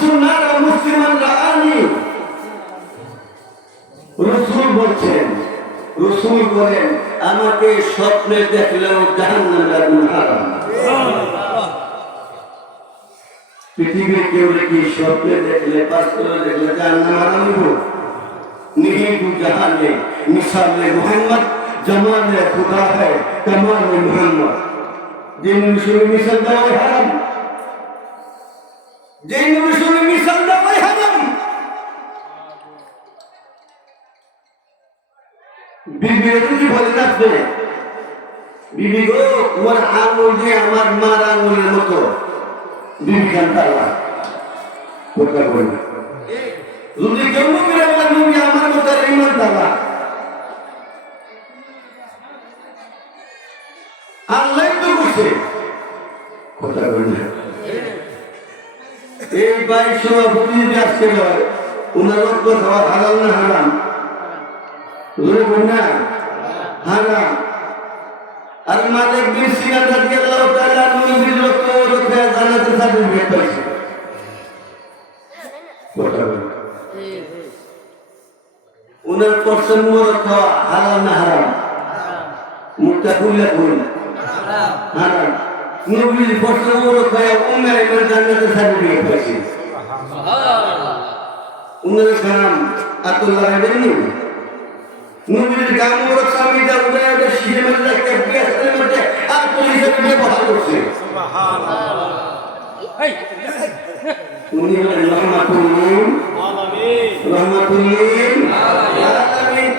সুন্নাহরা মুসলিমানরা আনি রাসূল বলছেন রাসূল বলেন আমাকে স্বপ্নে দেখলেও জাহান্নামের আগুন হারাম পৃথিবীর কেউ কি স্বপ্নে দেখলে বাস্তবে দেখলে জাহান্নাম হারাম হবে नहीं तू जहां में मिसाल में मोहम्मद जमाल है खुदा है कमाल में मोहम्मद जिन मुस्लिम मिसाल दा वही हराम जिन मुस्लिम मिसाल दा वही हराम बीबी रुजी बोले রাখবে बीबी गो তোমার আঙ্গুল দিয়ে আমার মার আঙ্গুলের মতো बीबी কান্তালা কথা বলে যদি কেউ মেরে বলে নবী আমার মতো ঈমান দাও আল্লাহ তো বলছে কথা বলে এই ভাই সভাপতি আজকে হয় ওনার রক্ত খাওয়া হালাল না হারাম বলে না হারাম আর মালিক বিন সিনান রাদিয়াল্লাহু তাআলা নবীর রক্ত রক্ষা জান্নাতে সার্টিফিকেট পাইছে কথা বলে উনার পছন্দ রাখা হালাল না হারাম মুখটা খুলে বলুন হারাম নবীর পছন্দ রাখা উম্মে ইমান জান্নাতের সার্টিফিকেট পাইছে উনার কাম আতুল্লাহ রাদিনি নবীর কাম রাখা মিটা উড়ায় শিরে মধ্যে ক্যাপিয়াসের মধ্যে আতুল হিসেবে ব্যবহার করছে সুবহানাল্লাহ এই উনি হলেন রহমাতুল আলামিন রহমাতুল আলামিন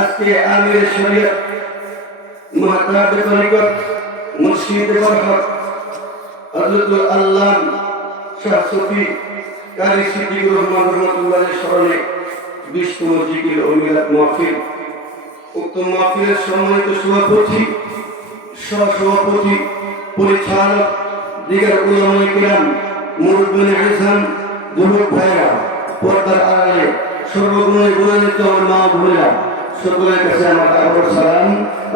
আজকে আমির শরীয়ত মুহাতাব তরিকত মুর্শিদ বরকত হযরতুল আল্লাহ শাহ সুফি কারি সিদ্দিকুর রহমান রাহমাতুল্লাহ স্মরণে 20তম জিকির ও মিলাদ মাহফিল উক্ত মাহফিলের সম্মানিত সভাপতি সহ-সভাপতি পরিচালক দিগার উলামায়ে কিরাম মুরব্বিন ইহসান যুবক ভাইরা পর্দার আড়ালে সর্বগুণে গুণান্বিত আমার মা বোনেরা সকলের কাছে আমার আদর সালাম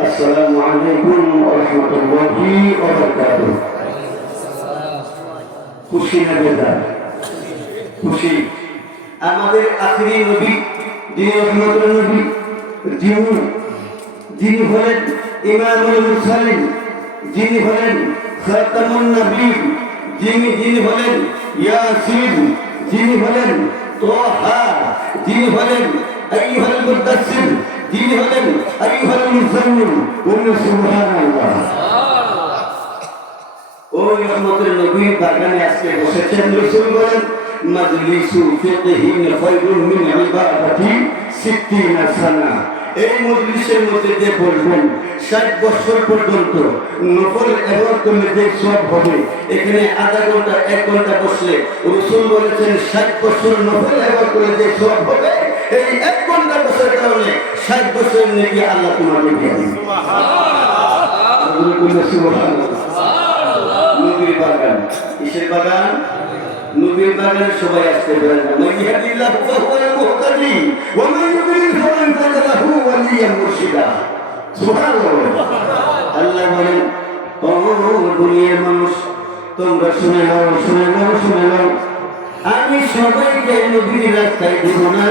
আসসালামু আলাইকুম ওয়া রাহমাতুল্লাহি ওয়া বারাকাতুহু খুশি না বেজার খুশি আমাদের আখিরি নবী যিনি রহমতুল নবী যিনি হলেন ইমামুল মুরসালিন যিনি হলেন খাতামুন নবী যিনি হলেন ইয়াসিন যিনি হলেন তাহা যিনি হলেন আইয়ুহাল মুদাসসির যিনি হলেন আইয়ুহাল মুজাম্মিল বলুন সুবহানাল্লাহ ওই রহমতুল নবীর বাগানে আজকে বসেছেন রাসূল বলেন মাজলিসু ফিকহিন খায়রুম মিন ইবাদাতি 60 সানা এই মজলিসের মধ্যে যে বলবেন 60 বছর পর্যন্ত নফল ইবাদত করলে যে সব হবে এখানে আধা ঘন্টা 1 ঘন্টা বসলে রাসূল বলেছেন 60 বছর নফল ইবাদত করলে যে সব হবে এই 1 ঘন্টা বসার কারণে 60 বছর নেকি আল্লাহ তোমাকে দিয়ে দিবেন সুবহানাল্লাহ সুবহানাল্লাহ নবীর বাগান কিসের বাগান নবীর বাগানে সবাই আসতে পারে না মাইয়াদিল্লাহু ফাহুয়াল মুহতাদি ওয়া মান ইউদ্রিল ফালান তাজা লাহু ওয়ালিয়ান মুরশিদা সুবহানাল্লাহ আল্লাহ বলেন ও দুনিয়ার মানুষ তোমরা শুনে নাও আমি সবাইকে নবীর রাস্তায় দেব না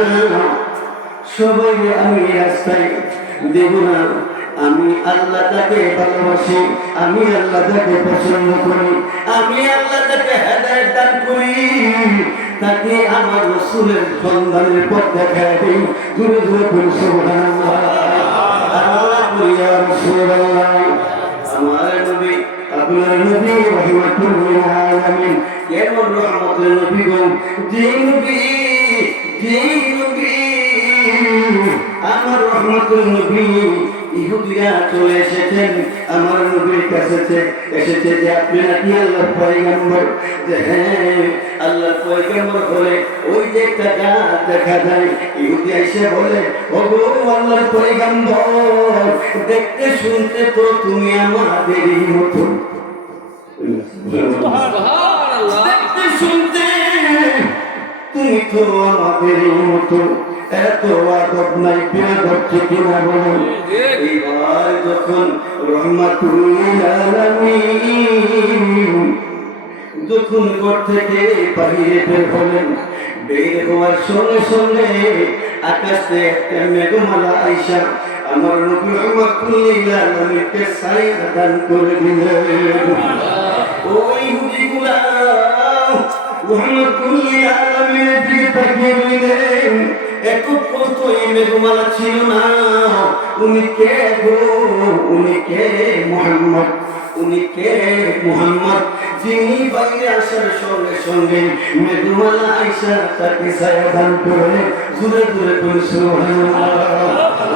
সবাইকে আমি রাস্তায় দেব না আমি আল্লাহ তাকে ভালোবাসি আমি আল্লাহ তাকে পছন্দ করি আমি আল্লাহ তাকে হেদায়েত দান করি তাকে আমার রাসূলের সন্ধানের পথ দেখায় দিই জোরে জোরে বলি সুবহানাল্লাহ আল্লাহ ইয়া রাসূলুল্লাহ আমার নবী আপনার নবী রহমাতুল লিল আলামিন কেমন রহমতের নবী গো যে নবী আমার রহমতুল নবী ইহুদিরা চলে এসেছেন আমার নবীর কাছে এসেছে যে আপনি নাকি আল্লাহর পয়গম্বর যে হ্যাঁ আল্লাহর পয়গম্বর হলে ওই যে একটা গাছ দেখা যায় ইহুদি এসে বলে ওগো আল্লাহর পয়গম্বর দেখতে শুনতে তো তুমি আমাদেরই মতো সুবহানাল্লাহ দেখতে শুনতে তুমি তো আমাদেরই মতো এত আদব নাই বেয়াদব ঠিক না বলুন এইবার যখন রহমাতুল লিল আলামিন যখন ঘর থেকে বাহিরে বের হলেন, বের হওয়ার সঙ্গে সঙ্গে আকাশে একটা মেঘমালা আইসা আমার নবী রহমাতুল লিল আলামিনকে ছায়া দান করে দিলেন। ওই হুজুরগুলা রহমাতুল লিল আলামিনের দিকে তাকিয়ে রইলেন। একটু তো এই মেঘমালা ছিল না। উনি কে গো? উনি কে? মুহাম্মদ। উনি কে? মুহাম্মদ, যিনি বাইরে আসার সঙ্গে সঙ্গে মেঘমালা আইসা তাকে ছায়া দান করে। দূরে দূরে করে সুবহানাল্লাহ।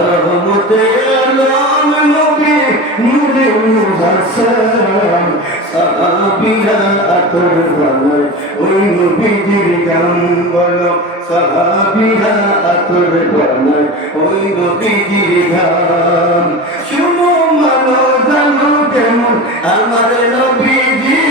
রহমতে আলম নবী নূরে মুজাসসাম, সাহাবীরা আতর বানায় ওই নবীজির গান বলো। সাহাবীরা আতর বানায় ওই নবীজির গান। শুনো মানো জানো কেমন আমার নবীজি,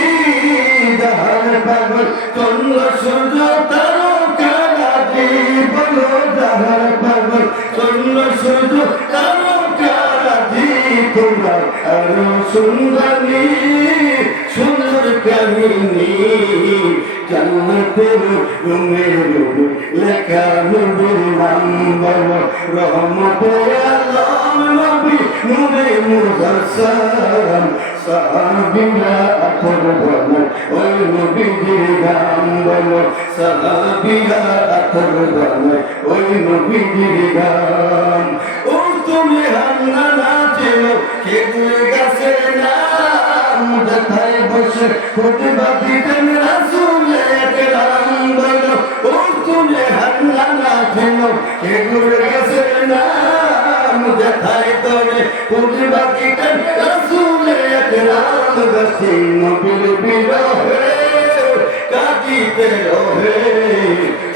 জাহান পাগল চন্দ্র সূর্য তারকারাজি। বলো জাহান পাগল চন্দ্র সূর্য তারকারাজি। তোমরা আরো সুন্দরী সুন্দর কাহিনী, জান্নাতের রুমে রুমে লেখা নবীর নাম বলো। রহমতে আলম নবী নূরে মুজাসসাম, সাহাবীরা আতর বানায় ওই নবীজির গান বলো। সাহাবীরা আতর বানায় ওই নবীজির গান। ও তুমি হান্না নাচেন খেজুর গাছের নাম, যেথায় বসে খুতবা দিতেন রাসূলে আকরাম বলো। ও তুমি হান্না নাচেন খেজুর গাছের নাম, যেথায় তোরে খুতবা দিতেন রাসূলে আকরাম। গাছে নবীর বিরহে কাঁদিতে রহে,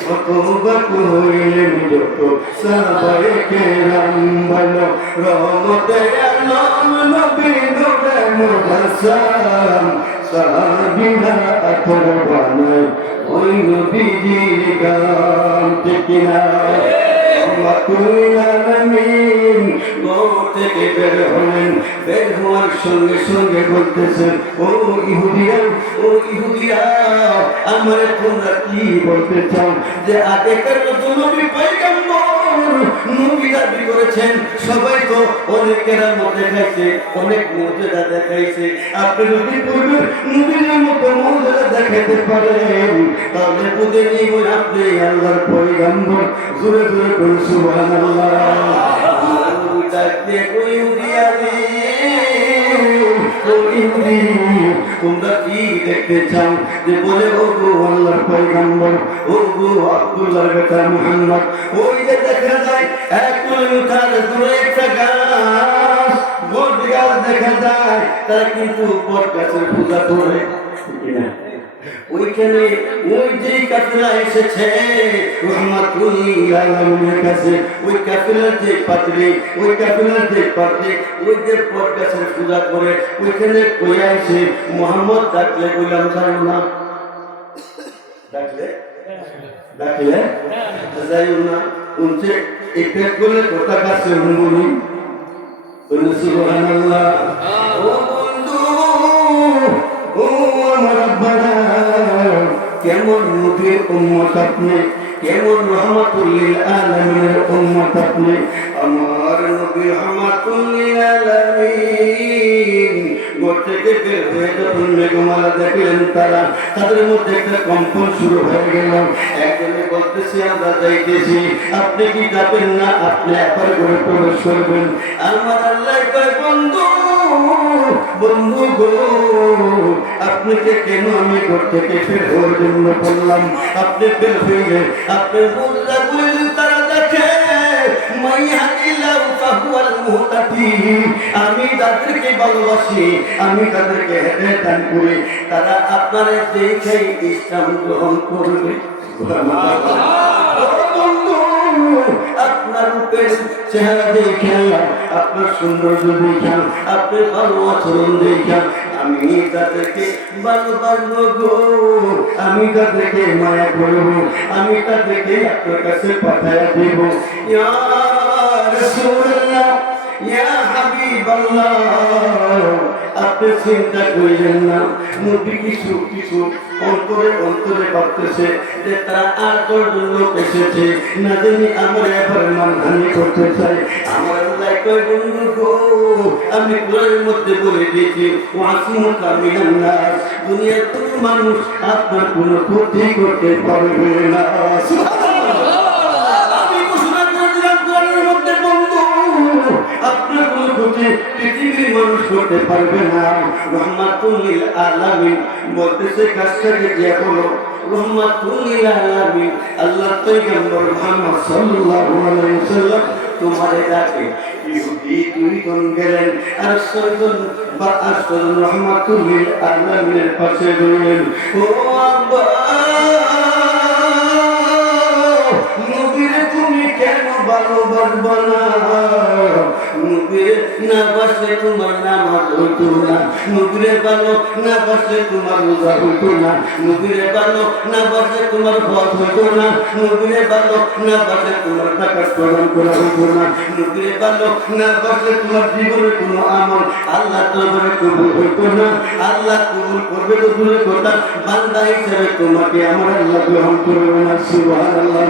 হতবাক হইলেন যত সাহাবায়ে কেরাম বলো। রহমতে আলম নবী নূরে মুজাসসাম, সাহাবীরা আতর বানায় ওই নবীজির গান। ঠিক না? রহমাতুল লিল আলামিন ঘর থেকে বের হলেন। বের হওয়ার সঙ্গে সঙ্গে বলতেছেন, ও ইহুদিরা, ও ইহুদিরা, আমার তোমরা কি বলতে চাও যে আগেকার নবী পয়গম্বর নবী দাবি করেছেন, সবাই তো অনেক কেরামত দেখাইছে, অনেক মুজিজা দেখাইছে। আপনি যদি পূর্বের নবীর মতো মুজিজা দেখাইতে পারেন, তাহলে বুঝে নিব আপনি আল্লাহর পয়গম্বর। জোরে জোরে বলুন সুবহানাল্লাহ। তোমরা কি দেখতে চাও যে বলে ও গো আল্লাহর পয়গম্বর, ও গো আব্দুল্লাহর বেটা মুহাম্মদ। ওই যে দেখা যায় 1 কিলোমিটার দূরে একটা গাছ, বট গাছ দেখা যায়, তারা কিন্তু বট গাছের পূজা করে। ওইখানে ওই যে কাফেলা এসেছে রহমাতুল লিল আলামিনের কাছে, ওই কাফেলার যে পাত্রী, ওই কাফেলার যে পাত্রী ওই যে বট গাছের পূজা করে, ওইখানে কই আইছে মুহাম্মদ ডাকলে কইলাম যাও না, ডাকলে ডাকলে যাইও না। উনছে একটা করে কথা কাছে হুমুনি বলে সুবহানাল্লাহ। ও বন্ধু, ও আমার আব্বারা, কেমন নবীর উম্মত আপনি, কেমন রহমাতুল লিল আলামিনের উম্মত আপনি। আমার নবী রহমাতুল লিল আলামিন ঘর থেকে বের হয়ে যখন মেঘমালা দেখলেন, তাদের মধ্যে একটা কম্পন শুরু হয়ে গেল। একজনে বলতেছে আমরা যাইতেছি, আপনি কি যাবেন না? আপনি একবার ঘরে প্রবেশ করবেন। আমার আল্লাহ কয়, বন্ধু বন্ধু গো, আপনাকে কেন আমি ঘর থেকে বের হওয়ার জন্য বললাম? আপনি বের হইলে আপনার মুদ্রা গুলি তারা দেখে আমি তাদেরকে ভালোবাসি, আমি তাদেরকে হেদায়েত দান করি, তারা আপনারা দেখে ইসলাম গ্রহণ করবে। আপনার রূপের চেহারা দেখে, আপনার সৌন্দর্য দেখে, আপনার ভালো আচরণ দেখে আমি তাদেরকে ভালোবাসবো গো, আমি তাদেরকে মায়া করবো, আমি তাদেরকে আপনার কাছে পাঠাইয়া দেব। ইয়া রাসূলুল্লাহ, ইয়া হাবিব হাবিবাল্লাহ আপনি চিন্তা করিলেন না নবী কিছু কিছু অন্তরে অন্তরে ভাবতেছে যে তারা আর দশজন লোক এসেছে না জানি আমার এবার মানহানি করতে চাই আমার আল্লাহ কয় বন্ধু গো আমি কোরআনের মধ্যে বলে দিয়েছি ওয়াসিমুকা মিনান নাস দুনিয়ার কোনো মানুষ আপনার কোনো ক্ষতি করতে পারবে না আমি ঘোষণা করে দিলাম কোরআনের মধ্যে বন্ধু আপনার কোনো ক্ষতি পৃথিবীর মানুষ করতে পারবে না রহমাতুল লিল আলামিন বলতেছে কাজটাকে যে বলো রহমাতুল লিল আলামিন আল্লাহ পয়গম্বর মুহাম্মদ সাল্লাল্লাহু আলাইহি ওয়াসাল্লাম তোমারে ডাকে ইহুদি দুইজন গেলেন আর ছয়জন বা আটজন রহমাতুল লিল আলামিনের পাশে রইলেন ও আব্বা নবীরে তুমি কেন ভালোবাসবা না নবীরে না বাসলে তোমার নামাজ হইতো না নবীরে ভালো না বাসলে তোমার রোজা হইতো না নবীরে ভালো না বাসলে তোমার হজ হইতো না নবীরে ভালো না বাসলে তোমার টাকা প্রদান করা হইতো না নবীরে ভালো না বাসলে তোমার জীবনে কোনো আমল আল্লাহ দরবারে কবুল হইতো না আল্লাহ কবুল করবে তো দূরের কথা বান্দা হিসেবে তোমাকে আমার আল্লাহ গ্রহণ করবে না সুবহানাল্লাহ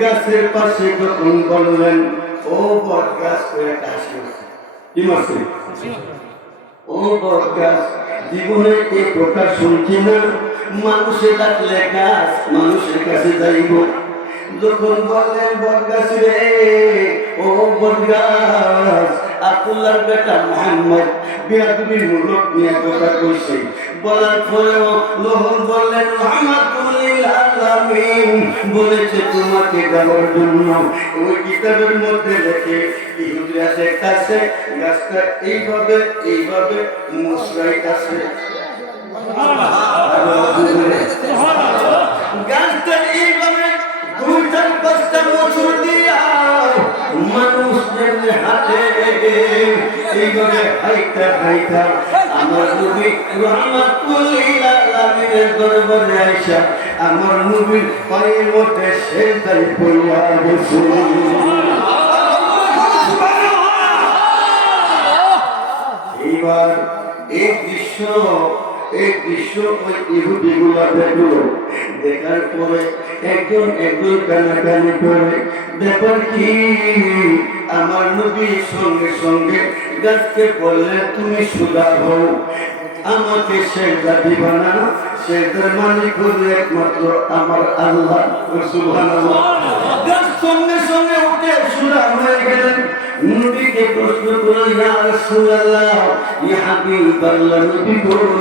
গাছের পাশে যখন বললেন ও বট গাছ ও বট গাছ জীবনে এই প্রকার শুনছি না মানুষে ডাকলে গাছ মানুষের কাছে যাইব যখন বললেন বট গাছ রে ও বট গাছ আব্দুল্লাহর বেটা মুহাম্মদ বিয়াদবির মুলক নিয়ে কথা কইছে বলার পরেও লোহন বললেন রহমাতুল লিল আলামিন বলেছে তোমাকে দেওয়ার জন্য ওই কিতাবের মধ্যে লেখে ইহুদিরা দেখতাছে গাছটা এইভাবে এইভাবে মুসরাইতাছে গাছটা এইভাবে দুই চার পাঁচটা বছর দিয়া মানুষ যেমনি হাতে এইভাবে হাইটা হাইটা আমার নবী রহমাতুল লিল আলামিনের দরবারে আইসা আমার নবীর পায়ের মধ্যে সেজদায় পড়িয়া গেছে এইবার এই দৃশ্য ওই ইহুদিগুলা দেখলো দেখার পরে একজন কানাকানি করে ব্যাপার কি আমার নবী সঙ্গে সঙ্গে গাছকে বললে তুমি সুদা হও আমাকে সেজদা দিবা না সেজদার মালিক হলো একমাত্র আমার আল্লাহ সুবহানাল্লাহ গাছ সঙ্গে সঙ্গে উঠে সুদা হয়ে গেলেন নবীকে প্রশ্ন করলেন ইয়া রাসূলুল্লাহ ইয়া হাবিবাল্লাহ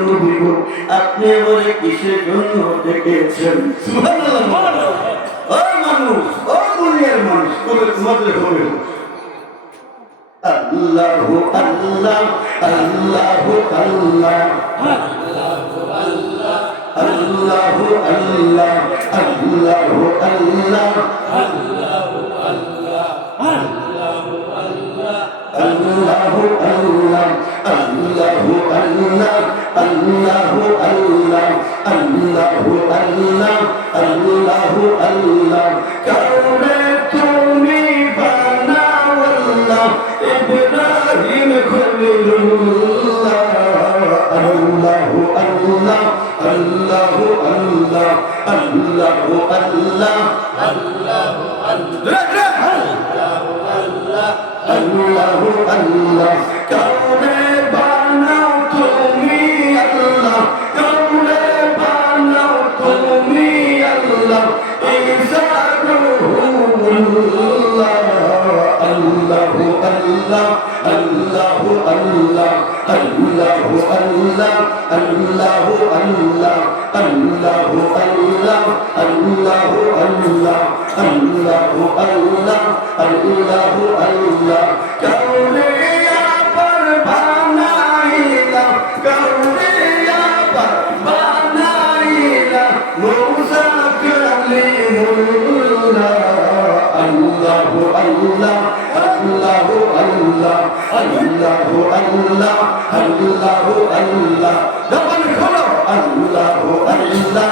নবী গো আপনি আমারে কিসের জন্য ডেকেছেন সুবহানাল্লাহ ও মানুষ ও দুনিয়ার মানুষ তবে তোমাদের হবে আল্লাহু আল্লাহ আল্লাহু আল্লাহ আল্লাহু আল্লাহ আল্লাহু আল্লাহ আল্লাহু আল্লাহ আল্লাহু আল্লাহ Allahu Allah, Allahu Allah, Allahu Allah, Allahu Allah, Allahu Allah. Kaune tumi banawallah, Ibrahim Khalilullah. Allahu Allah, Allahu Allah, Allahu Allah, Allahu Allah. Allahu Allah, kaune banao tumi Allah, kaune banao tumi Allah, Izarullah. Allahu Allah, Allahu Allah, Allahu Allah, Allahu Allah, Allahu Allah, Allahu Allah, Allahu Allah, Allahu Allah. Kaune par banaila, kaune par banaila, Musa kalimullah. Allahu Allah, Allahu Allah, Allahu Allah, Allahu Allah. Dapat kholo. Allahu Allah,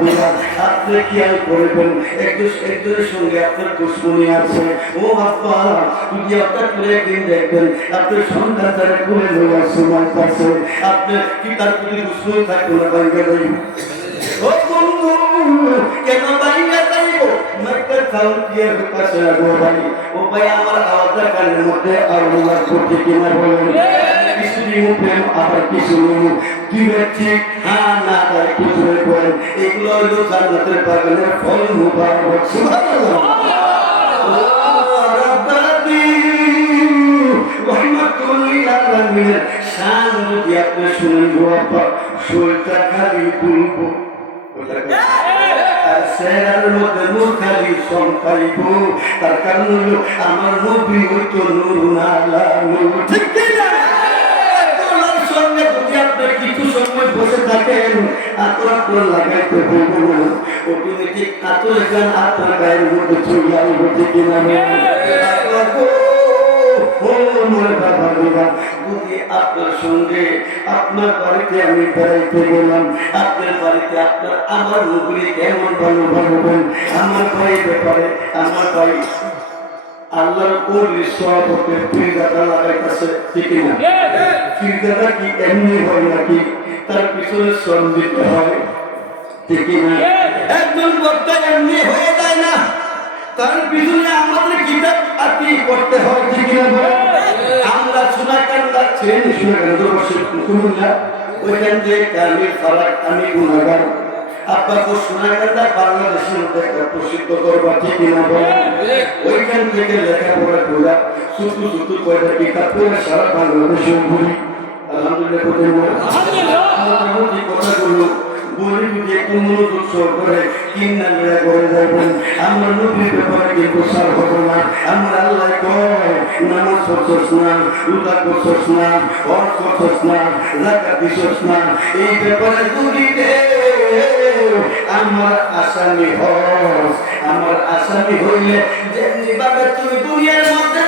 দিলাম আপনি খেয়াল করবেন একজনের সঙ্গে আপনার দুশ্মনী আছে ও আব্বা যদি আপনার করে একদিন দেখবেন আপনার সন্তান তারা করে লই আসছে আমার কাছে আপনি কি তার প্রতি দুশ্মনী থাকবে না বাইরে যাইব ও বন্ধু কেন বাইরে যাইব মাইকের খাউন দিয়ে কাছে লাগবো ভাই ও ভাই আমার আওয়াজটা কানের মধ্যে আর আমার করতে কিনা বলেন কিছু নিয়ম প্রেম আবার কিছু নিয়ম কি ঠিক হ্যাঁ না তাই কিছু বলেন এগুলো হলো জান্নাতের বাগানের ফল মুবারক সুবহানাল্লাহ শান যদি আপনি শুনেন গো আপা শরীরটা খালি তুলবো আর সেরার মধ্যে নূর খালি সংখ্যাইব তার কারণ হলো আমার নবী হইতো নূর নালা নূর ঠিক না আপনার সঙ্গে যদি আপনি কিছু সময় বসে থাকেন আপনার লাগাইতে হইব না অটোমেটিক আতর গান আপনার গায়ের মধ্যে চলে আসবে ঠিক না আপনার সঙ্গে আপনার বাড়িতে আমি বেড়াইতে গেলাম আপনার বাড়িতে আপনার আমার নবী কেমন ভালো ভাববেন আমার ভাই ব্যাপারে আমার ভাই আল্লাহর ওলি সভাপতি ফিরদাতা লাগাইতেছে ঠিক না ফিরদাতা কি এমনি হয় নাকি তার পিছনে শ্রম দিতে হয় ঠিক না একজন বক্তা এমনি হয়ে যায় না তার পিছনে আমাদের কিতাব আতি করতে হয় ঠিক না আমরা সোনাকান্দা ছেড়ে সোনাকান্দা বসে কুমিল্লা ওইখান থেকে আমি ফারাক আমি গুণাগার আপনাকে সোনাকান্দা বাংলাদেশের মধ্যে একটা প্রসিদ্ধ দরবার ঠিক না ওইখান থেকে লেখাপড়া করে ছোট ছোট কয়টা কিতাব করে সারা বাংলাদেশে ঘুরি আলহামদুলিল্লাহ কথাগুলো বলি যদি একটু মনোযোগ সহকারে কিন্না মেলা করে যাবেন আমার নবীর ব্যাপারে কিন্তু সার হবে না আমার আল্লাহ কয় নামাজ পড়ছস না রোজা করছস না হজ করছস না যাকাত দিছস না এই ব্যাপারে দুনিতে আমার আসামি হস আমার আসামি হইলে যেমনি ভাবে তুমি দুনিয়ার মধ্যে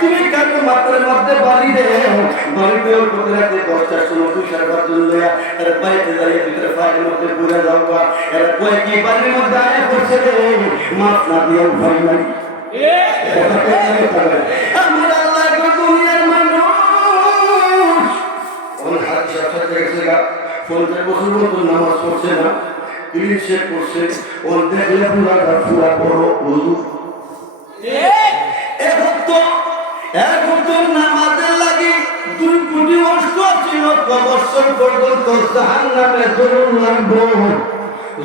তুমি কাকে মাত্রার মধ্যে বাড়ি দেও বাড়ি দেওয়ার কথা রাখতে 10টার সময় 2-4 জন লইয়া এর বাইরে দাঁড়িয়ে ভিতরে ফাইলের মধ্যে ঘুরে যাও বা এর কয় কি বাড়ির মধ্যে আয়া করছে রে মাফ না দিয়েও ভয় নাই আমার আল্লাহ দুনিয়ার মানুষ ওর হাত সাথে দেখছে গা 50 বছর মতো নামাজ পড়ছে না ইলিশে করছে ওর দেখলে পুরা বড় ওযু এখন তো নামাজের লাগি 2 কোটি ছিল বছর পর্যন্ত জাহান্নামে জরুর লাগবো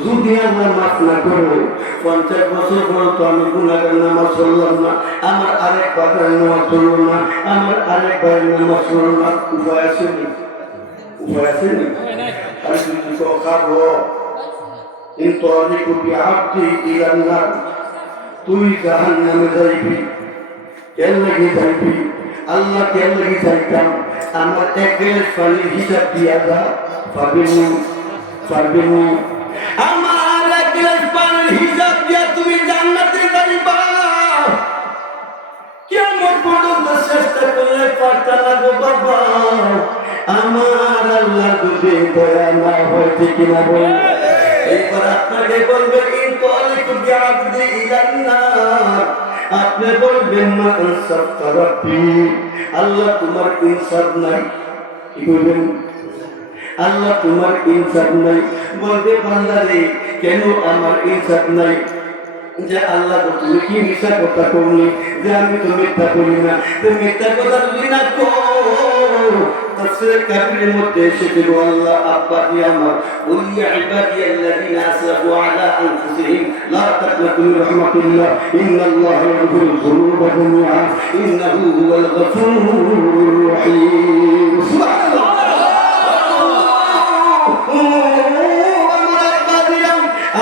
যদি আল্লাহ মাফ না করো 50 বছর পর্যন্ত আমি গুনাহগার নামাজ পড়লাম না আমার আরেকবার নামাজ পড়লো না আমার আরেকবার নামাজ পড়লো না উপায় আছে আমি যদি খাবো ইনতালিকু বিআবদি ইলান নার তুই জাহান্নামে যাইবি কেন লাগি যাইবি আল্লাহ কেন লাগি যাইতাম আমার একদিনের পানির হিসাব দিয়া যা পারবেন আমার একদিনের পানির হিসাব দিয়া তুমি জান্নাতে যাইবা কেমন পর্যন্ত চেষ্টা করলে পারতা না গো বাবা আমার আল্লাহ যদি দয়া না হয় ঠিক না বল এইবার আপনাকে বলবেন ইনতালিকু বিআবদি ইলান নার আপনি বলবেন মা ইনসাফ রাব্বি আল্লাহ তোমার ইনসাফ নাই কি বলবেন আল্লাহ তোমার ইনসাফ নাই বলবে বান্দারে কেন আমার ইনসাফ নাই যে আল্লাহ তুমি কি মিথ্যা কথা করলি যে আমি তো মিথ্যা করি না তো মিথ্যা কথা যদি না তাফসীর কাবীরের মধ্যে এসেছে আল্লাহ আব্বাদি আমার ওয়া ইবাদিয়াল্লাযিনা আসরাফু আলা আনফুসিহিম লা তাকনাতু মির রাহমাতিল্লাহ ইন্নাল্লাহা ইয়াগফিরুয যুনুবা জামিআ ইন্নাহু হুয়াল গফুরুর রহিম সুবহানাল্লাহ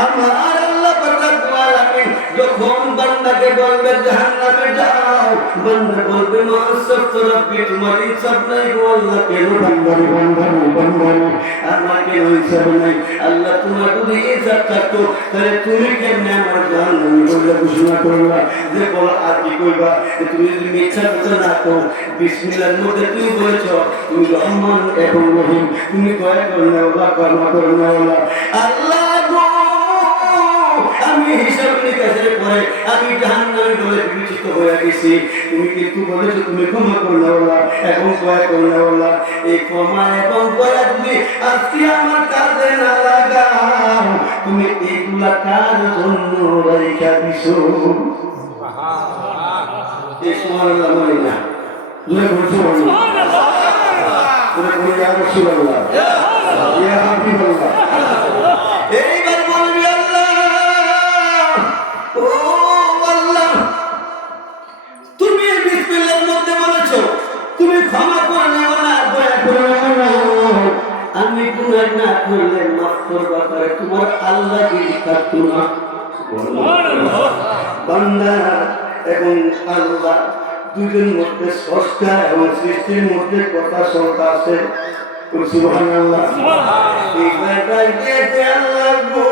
আমার আল্লাহ যখন বান্দাকে বলবে জাহান্নামে যাও বান্দা বলবে মাসফ রাব্বি তোমার ইনসাফ নাই গো আল্লাহ কেন বান্দারে আমাকে ইনসাফ নাই আল্লাহ তোমার যদি ইনসাফ থাকতো তাহলে তুমি কেমনে আমার জাহান্নামে বলে ঘোষণা করলা যে বল আর কি কইবা যে তুমি যদি মিথ্যা কথা না কও বিসমিল্লাহর মধ্যে তুমি বলেছো তুমি রহমান এবং রহিম তুমি দয়া করো না আল্লাহ করুণা করো না আল্লাহ গো হিসাব নিকাশের পরে আমি জাহান্নামে বলে বিবেচিত হয়ে গেছি। তুমি কিন্তু বলেছো তুমি ক্ষমা করে নেওয়া এবং দয়া করে নেওয়া। এই ক্ষমা এবং দয়া যদি আজকে আমার কাজে না লাগাও, তুমি এইগুলা কার জন্য রেখা দিছো? এই সুবহানাল্লাহ বলি না, জোরে বলছো সুবহানাল্লাহ, জোরে বলি ইয়া রাসূলুল্লাহ, ইয়া হাবিবাল্লাহ। এইবার বলবি আল্লাহ, ও আল্লাহ, তুমি বিসমিল্লাহর মধ্যে বলেছো তুমি ক্ষমা করে নেও না, দয়া করে নেও না। আমি গুনাহ না করলে মাফ করবা করে তোমার আল্লাহ কি থাকতো না? বান্দা এবং আল্লাহ দুজনের মধ্যে স্রষ্টা এবং সৃষ্টির মধ্যে কথা সত্য আছে। সুবহানাল্লাহ। এইবার ডাইতে আল্লাহ গো,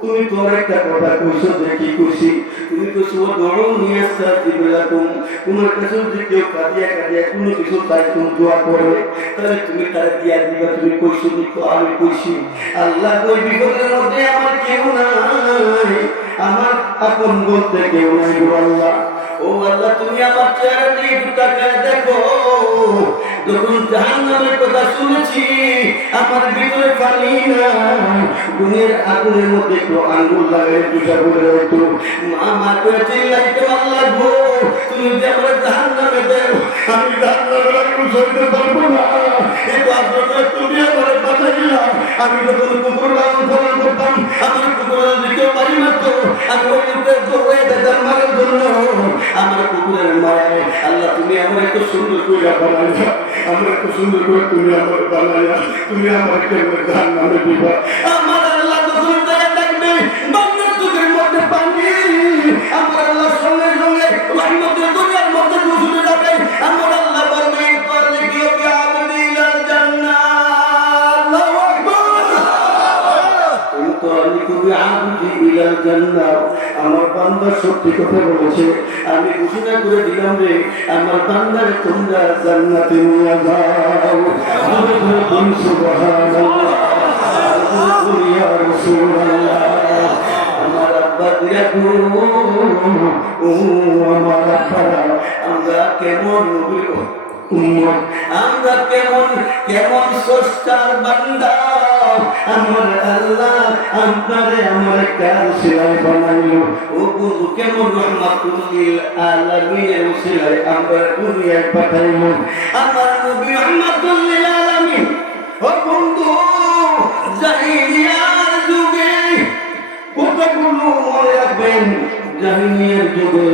তুমি তোর একটা কথা কইছো দেখি খুশি। তুমি তো সব গরম নিয়ে আসা দিবেলাকুম, তোমার কাছে যদি কেউ কাঁদিয়া কাঁদিয়া কোনো কিছু তাই তুমি দোয়া করে তাহলে তুমি তার দিয়া দিবা। তুমি কইছো তো আমি কইছি আল্লাহ ওই বিপদের মধ্যে আমার কেউ নাই, আমার আপন বলতে কেউ নাই গো আল্লাহ। ও আল্লাহ, তুমি আমার চেহারা দিয়ে একটু তাকায় দেখো। যখন জাহান্নামের কথা শুনেছি আমার ভিতরে পানি না, গুণের আগুনের মধ্যে একটু আঙ্গুল লাগাই তুষা করে হয়তো মা করে চিল্লাইতে আল্লাহ গো, তুমি যে আমার জাহান্নামে দেও, আমি জাহান্নামের আগুন সইতে পারবো না। এই আশ্রমে তুমি আমার বাঁচাইলা। আমি যখন কুকুর লালন পালন করতাম, আমার কুকুরের দিকে পারি মারতো, আমি ওই দৌড়ে যেতাম মারার জন্য। আমার কুকুরের মায়ায় আল্লাহ তুমি আমার এত সুন্দর করে বানাইয়া, আমার এত সুন্দর করে তুমি আমার বানাইয়া, তুমি আমার কেমন জাহান্নামে দিবা। আমার আল্লাহ যখন দয়া থাকবে বান্দার চোখের মধ্যে পানি, আমার আল্লাহ সঙ্গে সঙ্গে রহমতের দুনিয়ার মধ্যে ঢুকে যাবে। আমার আল্লাহ বলবে পারলে কি হবে আবদি ইলাল জান্নাহ। আল্লাহু আকবার। তো আমি কবি আবদি ইলাল জান্নাহ, আমার বান্দা সত্যি কথা বলেছে। আমি ঘোষণা করে দিলাম রে আমার বান্দার তোমরা জান্নাতে নিয়ে যাও। সুবহানাল্লাহ, ইয়া রাসূলুল্লাহ। আমার আব্বা দিয়া গো, ও আমার আব্বারা, আমরা কেমন নবীর উম্মত, আমরা কেমন কেমন স্রষ্টার বান্দা। আমার আল্লাহ আপনারে আমার কাল সিলাই বানাইলো। ও বন্ধু কেমন রহমাতুল লিল আলামিনের উসিলায় আমরা দুনিয়ায় পাঠাইলো আমার নবী রহমাতুল লিল আলামিন। ও বন্ধু জাহিলিয়ার যুগে কতগুলো মনে রাখবেন, জাহিলিয়ার যুগে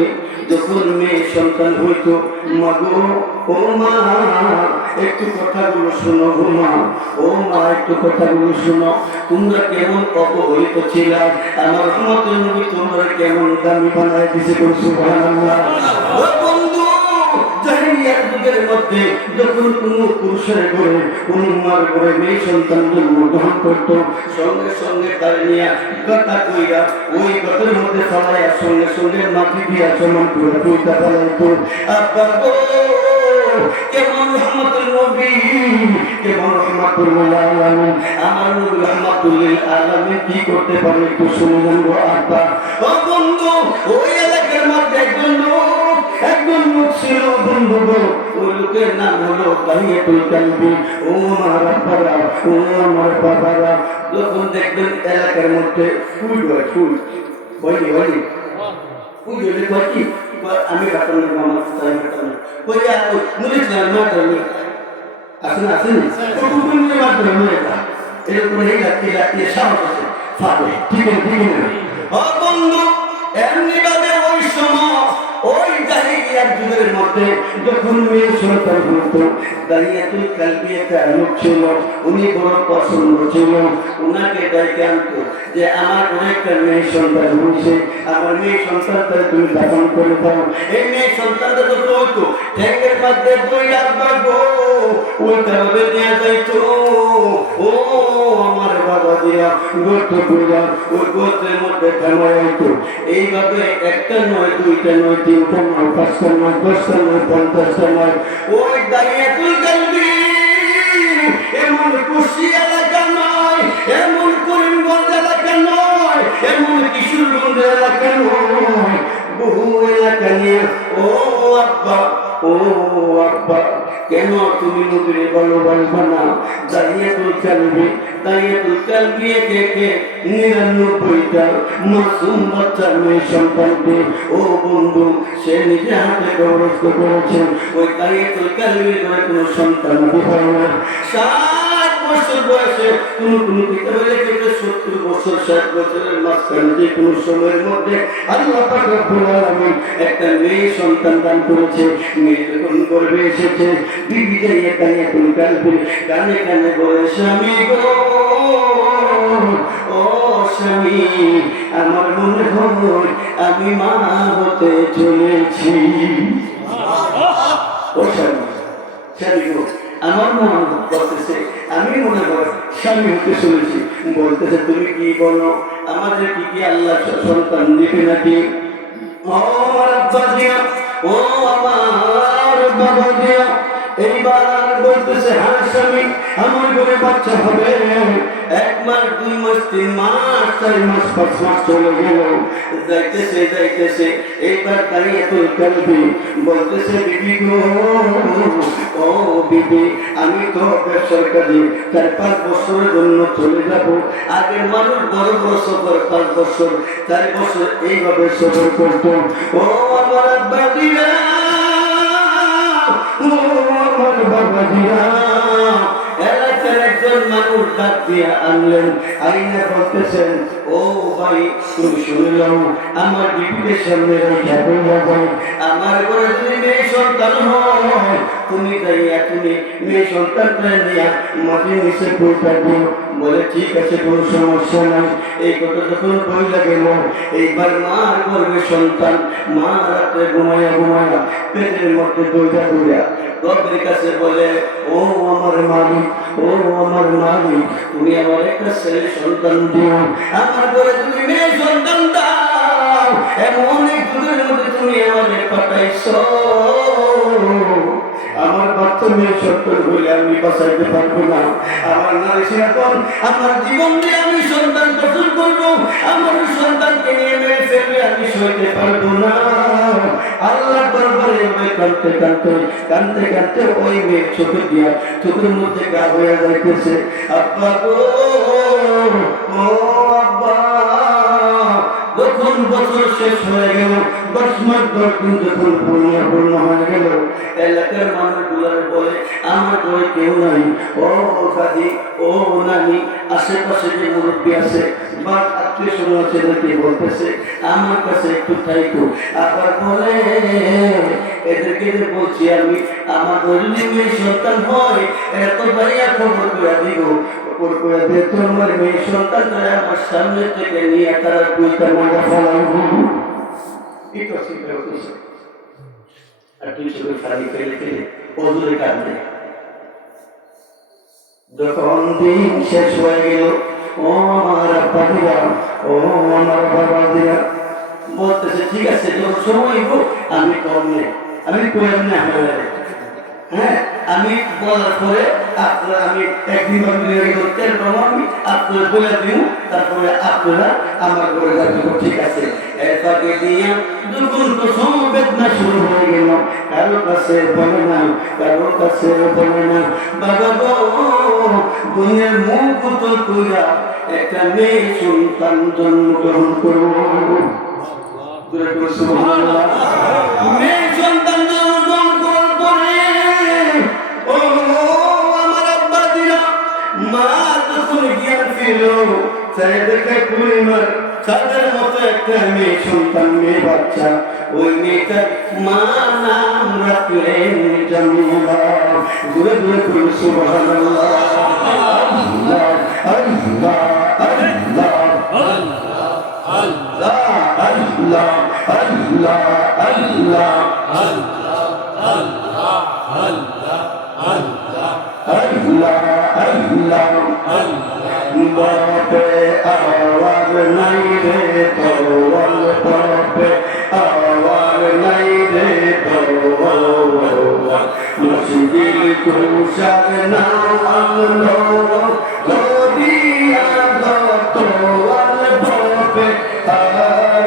যখন মেয়ে সন্তান হইতো, মাগো ও মা একটু কথাগুলো শোনো গো মা, ও মা একটু কথাগুলো শোনো। তোমরা কেমন অবহেলিত ছিলাম, আমার রহমতের নবী তোমরা কেমন দামি বানায় দিছে। সুবহানাল্লাহ। ও বন্ধু জাহিলিয়ার যুগের মধ্যে যখন কোনো পুরুষের ঘরে কোনো মার ঘরে মেয়ে সন্তান জন্মগ্রহণ করত, সঙ্গে সঙ্গে তার নিয়ে কথা কইরা ওই কথার মধ্যে ফলাইয়া সঙ্গে সঙ্গে মাটি দিয়া সমান করে পয়সা ফেলাইতো। আব্বা গো কেমন রহমতুল নবী, কেমন রহমতুল আলামিন। আমার নবী রহমতুল আলামিন কি করতে পারে একটু শুনবেন গো আব্বা। ও বন্ধু ওই এলাকার মধ্যে একজন লোক ছিল বন্ধু গো, ওই লোকের নাম হলো দাহিয়াতুল কালবি। ও আমার আব্বারা, ও আমার বাবারা, যখন দেখবেন এলাকার মধ্যে ফুল হয়, ফুল হয়নি হয়নি ফুল হলে কয় কি আমি বাতাম না আমার তাই বাতাম না কইয়া মুরিদ না মাত্র আসেন আসেন কুকুর নিয়ে মাত্র মেয়েটা এরকম হয়ে যাচ্ছে রাতে সাহস আছে ফাটে ঠিক আছে ঠিক না। ও বন্ধু এমনি ভাবে ওই সময় ওই জাহিলিয়ার যুগের মধ্যে যখন মেয়ে সন্তান হতো, দাহিয়াতুল কালবি একটা লোক ছিল, উনি বড় পছন্দ ছিল, উনাকে ডাইকে আনতো যে আমার অনেকটা মেয়ে সন্তান হয়েছে, আমার মেয়ে সন্তানটা তুমি দাফন করে দাও। এই মেয়ে সন্তানটা যখন হইতো ঠ্যাঙ্গের মধ্যে দুই আব্বা গো ওইটা ভাবে নিয়ে যাইতো। ও আমার বাবা দিয়া গোত্র পূজা ওই গোত্রের মধ্যে ফেলা হইতো। এইভাবে একটা নয় দুইটা নয় তিনটা নয় পাঁচটা নয় দশটা নয় পঞ্চাশটা নয়। ওই দাহিয়াতুল কালবি এমন খুশি এলাকা নয়, এমন করিমগঞ্জ এলাকা নয় এলাকা নয়, বহু এলাকা নিয়ে ও আব্বা, ও আব্বা, কেন তুমি নবীর ভালোবাসবা না? দাইয়াতুল কালবি, দাইয়াতুল কালবি কে 99টা মাসুম বাচ্চা মেয়ে সন্তানকে ও বন্ধু সে নিজে হাতে গৌরব করেছেন। ওই দাইয়াতুল কালবির করে কোনো সন্তান হয় না। 60 বছর বয়সে কোন কিতাবে লেখেছে 70 বছর 60 বছরের মাঝখানে যে কোনো সময়ের মধ্যে আল্লাহ পাক রব্বুল আলামিন একটা মেয়ে সন্তান দান করেছে। মেয়ে যখন গর্ভে এসেছে বিবি দাইয়াতুল কালবি কানে কানে বলে, স্বামী গো, ও স্বামী, আমার মনে হয় আমি মা হতে চলেছি। ও স্বামী, স্বামী গো, আমার মনে বলতেছে আমি মনে হয় স্বামী হতে চলেছি। বলতেছে তুমি কি বলো, আমাদের কি আল্লাহ সন্তান দিবে নাকি? ও আব্বা দিয়া, ও আমার বাবা দিয়া, এইবার বলতেছে হ্যাঁ স্বামী, আমার ঘরে বাচ্চা হবে। 1 মাস 2 মাস 3 মাস 4 মাস 5 মাস চলে গেল, যাইতেছে এইবার দাইয়াতুল কালবি বলতেছে, বিবি গো, ও বিবি, আমি তো বেসরকারি 4-5 বছরের জন্য চলে যাব। আগের মানুষ বড় বড় সফর 5 বছর 4 বছর এইভাবে সফর করত। ও আমার আব্বা দিয়া, ও আমার বাবা দিয়া, এলাকার একজন মানুষ ডাক দিয়া আনলেন, আইনা বলতেছেন, ও ভাই তুমি শুনলাম আমার বিবিদের সামনে আমার ঘরে যদি মেয়ে সন্তান হয় তুমি যাইয়া তুমি মেয়ে সন্তানটা নিয়ে মাটির নিচে পড়ে দিও। বলে ঠিক আছে, কোনো সমস্যা নাই। এই কথা যখন বইলা গেল, এইবার মার গর্ভে সন্তান, মা রাত্রে ঘুমায়া পেটের মধ্যে দৌড়া রবের কাছে বলে, ও আমার মালিক, ও আমার মালিক, তুমি আমার একটা ছেলে সন্তান দিও, আমার ঘরে তুমি মেয়ে সন্তান দাও। এমন এক যুগের মধ্যে তুমি আমাদের পাঠাইছ, আমার বাচ্চা মেয়ে সন্তান হইলে আমি বাঁচাইতে পারবো না। আমার নারী এখন আমার জীবন দিয়ে আমি সন্তান প্রচুর করবো, আমার সন্তানকে নিয়ে মেয়ে ফেলবে আমি সইতে পারবো না। আল্লাহ দরবারে কাঁদতে ওই মেয়ে চোখে দিয়া চোখের মধ্যে গা হয়ে যাইতেছে। আব্বা গো, ও আব্বা, যখন বছর শেষ হয়ে গেল, 10 মাস 10 দিন যখন পূর্ণ হয়ে গেল, এলাকার মানুষগুলো বলে আমার ঘরে কেউ নাই। ও দাদি, ও নানি, আশেপাশে যে মুরব্বী আছে বা আত্মীয় স্বজন আছে নাকি বলতেছে আমার কাছে একটু থাইকো। আবার বলে এদেরকে যে বলছি আমি, আমার ঘরে মেয়ে সন্তান হয় এত ভাইয়া খবর করে দিব, তোমার মেয়ে সন্তান আমার সামনে থেকে নিয়ে তারা দুইটা মাথা ফেলাবো। আর তুই চোখে শাড়ি ফেলে অজুরে কাঁদবে। যখন দিন শেষ হয়ে গেল, ও আমার আব্বা দিয়া, ও আমার বাবা দিয়া বলতেছে ঠিক আছে যখন সময় হোক আমি কমে আমি কমে আমার। হ্যাঁ, আমি বলার পরে আপনারা আমি একদিন আমি আপনার বলে দিব, তারপরে আপনারা আমার ঘরে যাবেন। ঠিক আছে, এরপরে দিয়ে যখন প্রথম বেদনা শুরু হয়ে গেল, কারো কাছে বলে না, কারো কাছে বলে না, বাবা গো দুনিয়ার মুখ তো কইরা একটা মেয়ে সন্তান জন্মগ্রহণ করবো। মেয়ে সন্তান জন্মগ্রহণ করার পরে ও আমার আব্বা দিরা মা যখন জ্ঞান ফিরল, চারিদিকে পরিবার তাদের মতো একটা মেয়ে সন্তান, মেয়ে বাচ্চা। ওই মেয়েটার মা নাম রাখলেন জামিলা। ঘুরে ঘুরে করুন সুবহানাল্লাহ, আল্লাহ আল্লাহ আল্লাহ আল্লাহ আল্লাহ আল্লাহ আল্লাহ আল্লাহ আল্লাহ আল্লাহ বাপে আওয়াজ নাই রে তোল, বাপে আওয়াজ নাই রে তোল, মসজিদ তুষার নাম লো দরিয়া তোল, বাপে আর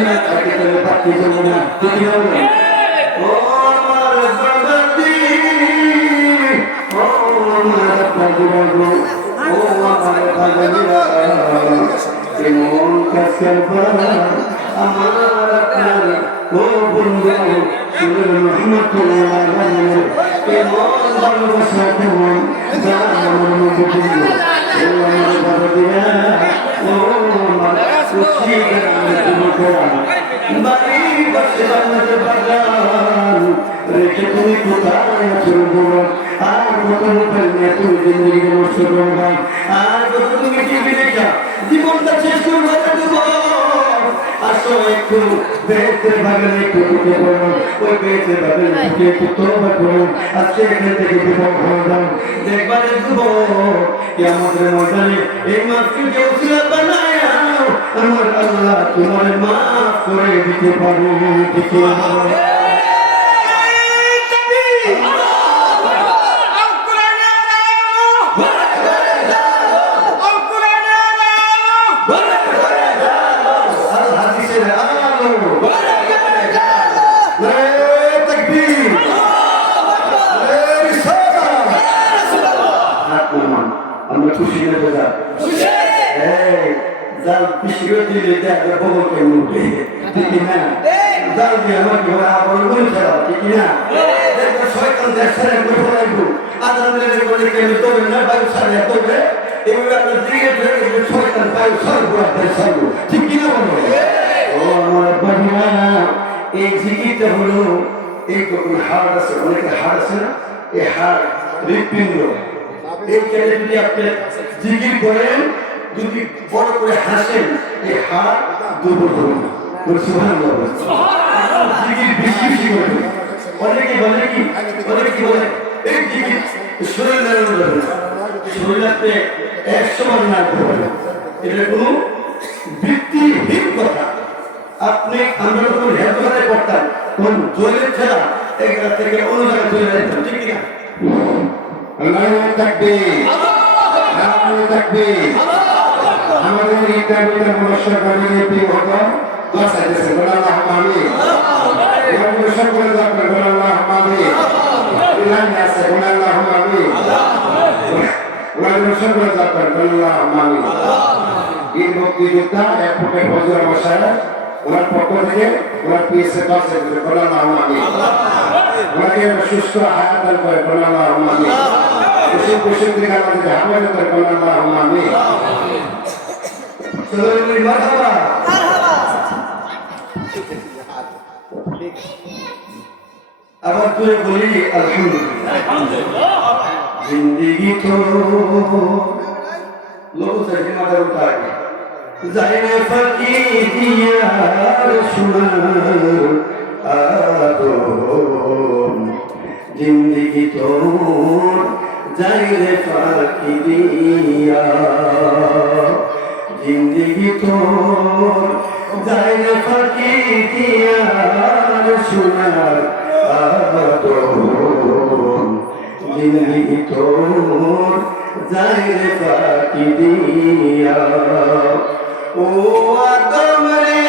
না থাকে তাহলে বাকি যাবো না ঠিক হবে ও আমার বাবাজি ও আমার বাবাজি ও আমার বাবাজি কেমন কাছে আমার আপনার ও বন্ধু রহমতুল্লাহ কেমন ভালোবাসা কেমন আমার মধ্যে বন্ধু ও আমার বাবাজিরা ও আমার খুশি বাড়ি বসে বাংলাতে বাগান রেখে তুমি কোথায় আছো বলো আর কত মোবাইল নিয়ে তুমি জিন্দগি নষ্ট করবা আর কত তুমি টিভি দেখা জীবনটা শেষ করবা দেবো আসো একটু বেঁচে বাগানে একটু ঢুকে পড়ো ওই বেঁচে বাগানে ঢুকে একটু তোবা করো আজকে এখান থেকে বিপদ হয়ে যাও দেখবা দেখবো কি আমাদের ময়দানে এই মাছকে উচিলা বানায় আমার আল্লাহ তোমার মাফ করে দিতে পারো ঠিক আছে আমরা খুশি হয়ে বোঝা জাল পিছিয়ে দিলে দেখবে বগল কেমন উঠে ঠিক না জাল দিয়ে আমার কি হয় আবার মনে ছাড়া ঠিক না দেখবে শয়তান দেশে করে ফলাইবো আদান দিলে করে কেন তবে না বায়ু ছাড়া তবে এইভাবে আপনার দিকে ধরে শয়তান বায়ু সর্ব দেশ সর্ব ঠিক কি না বলো ও আমার বাড়িয়া এই জিকিরটা হলো এই হাড় আছে অনেকের হাড় আছে না এই হাড় হৃৎপিণ্ড এইখানে যদি আপনি জিকির করেন যদি বড় করে হাসেন এই হাড় দুর্বল করবেন জিকির বেশি বেশি করবেন অনেকে বলে কি বলে এই জিকির শরীর নারায়ণ যাবে শরীর আপনি 100 বার না করবেন এটা কোনো ভিত্তিহীন কথা আপনি আমরা যখন হেফাজতে করতাম তখন জয়ের ছাড়া এক জায়গা থেকে অন্য জায়গায় চলে যেতাম ঠিক না আল্লাহু তাকবীর আল্লাহু তাকবীর আমাদের ইন্টারভিউতে মনস্য কমিটির টিম হতো দোয়া চাইতেছে আল্লাহু আমিন এবং মনস্য করে দোয়া করে আল্লাহু আমিন ইলাহি আছে আল্লাহু আমিন ওনাদের মনস্য করে দোয়া করে আল্লাহু আমিন এই মুক্তিযোদ্ধা এয়ারপোর্টের ফজর মশাই ওনার পক্ষ থেকে ওনার পিএসএ দোয়া চাইতেছে আল্লাহু আমিন ওনাকে সুস্থ হায়াত দান করে আল্লাহু আমিন খুশি থেকে আমাদের হাওয়ায় করে আল্লাহু আমিন চলো মারহাবা আবার তুই বলি আলহামদুলিল্লাহ জিন্দেগি তো লোক থেকে মাথার উঠায় যাইনে ফাকি দিয়ার সুনার আদো জিন্দেগি তো যাইনে ফাকি দিয়া জিন্দেগি তো যাইনে ফাকি দিয়ার সুনার আদো জিন্দেগি তো যাইনে ফাকি দিয়া ও আদম রে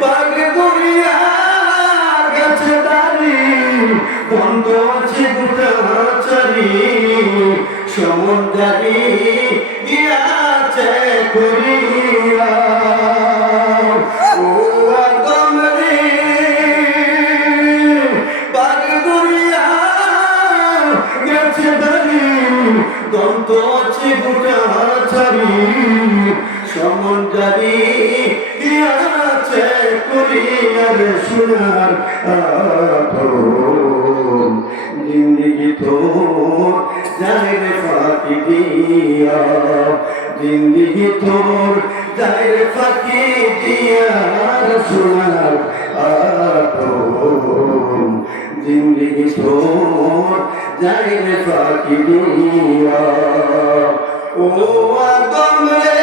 পাগ দুনিয়া গাছে দাঁড়ি বন্ধ আছে গোটা চারি সমুদ্রারি গিয়াছে করিয়া ও আদম রে পাগ দুনিয়া গাছে দাঁড়ি দন্ত আছে গোটা ছাড়ি সমুদ্রারি গিয়াছে করিয়ার সোনার জিন্দেগি তো যাইরে ফাঁকি দিয়া জিন্দেগি তোর যাইরে ফাঁকি দিয়া সোনার জিন্দেগি তোর যাইরে ফাঁকি দিয়া ও আদম রে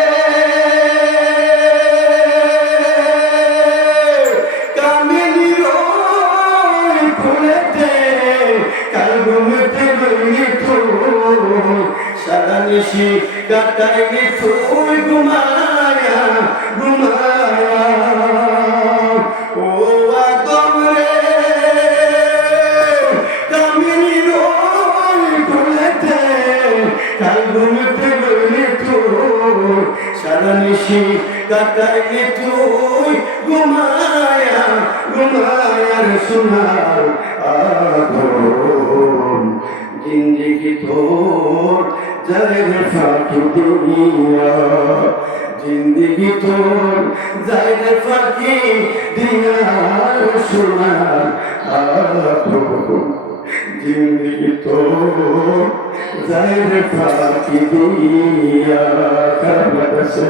কামিনী রই ফুলেতে কালগুমেতে রই তো সারা নিশ নিশি কাটাইলে তুই ঘুমায়া ঘুমায়া ও আদম রে কামিনী রোল খুলেতে কাল ঘুমতে বলে তুই সারা নিশি কাটাইলে তুই ঘুমায়া ঘুমায়ার সোনার আদম জিন্দিগি তোর জায়গা ফাঁকি দিয়া জিন্দিগি তোর জায়গা ফাঁকি দিয়া সোনার আদম জিন্দিগি তোর জায়গা ফাঁকি দিয়া খারাপ লাগছে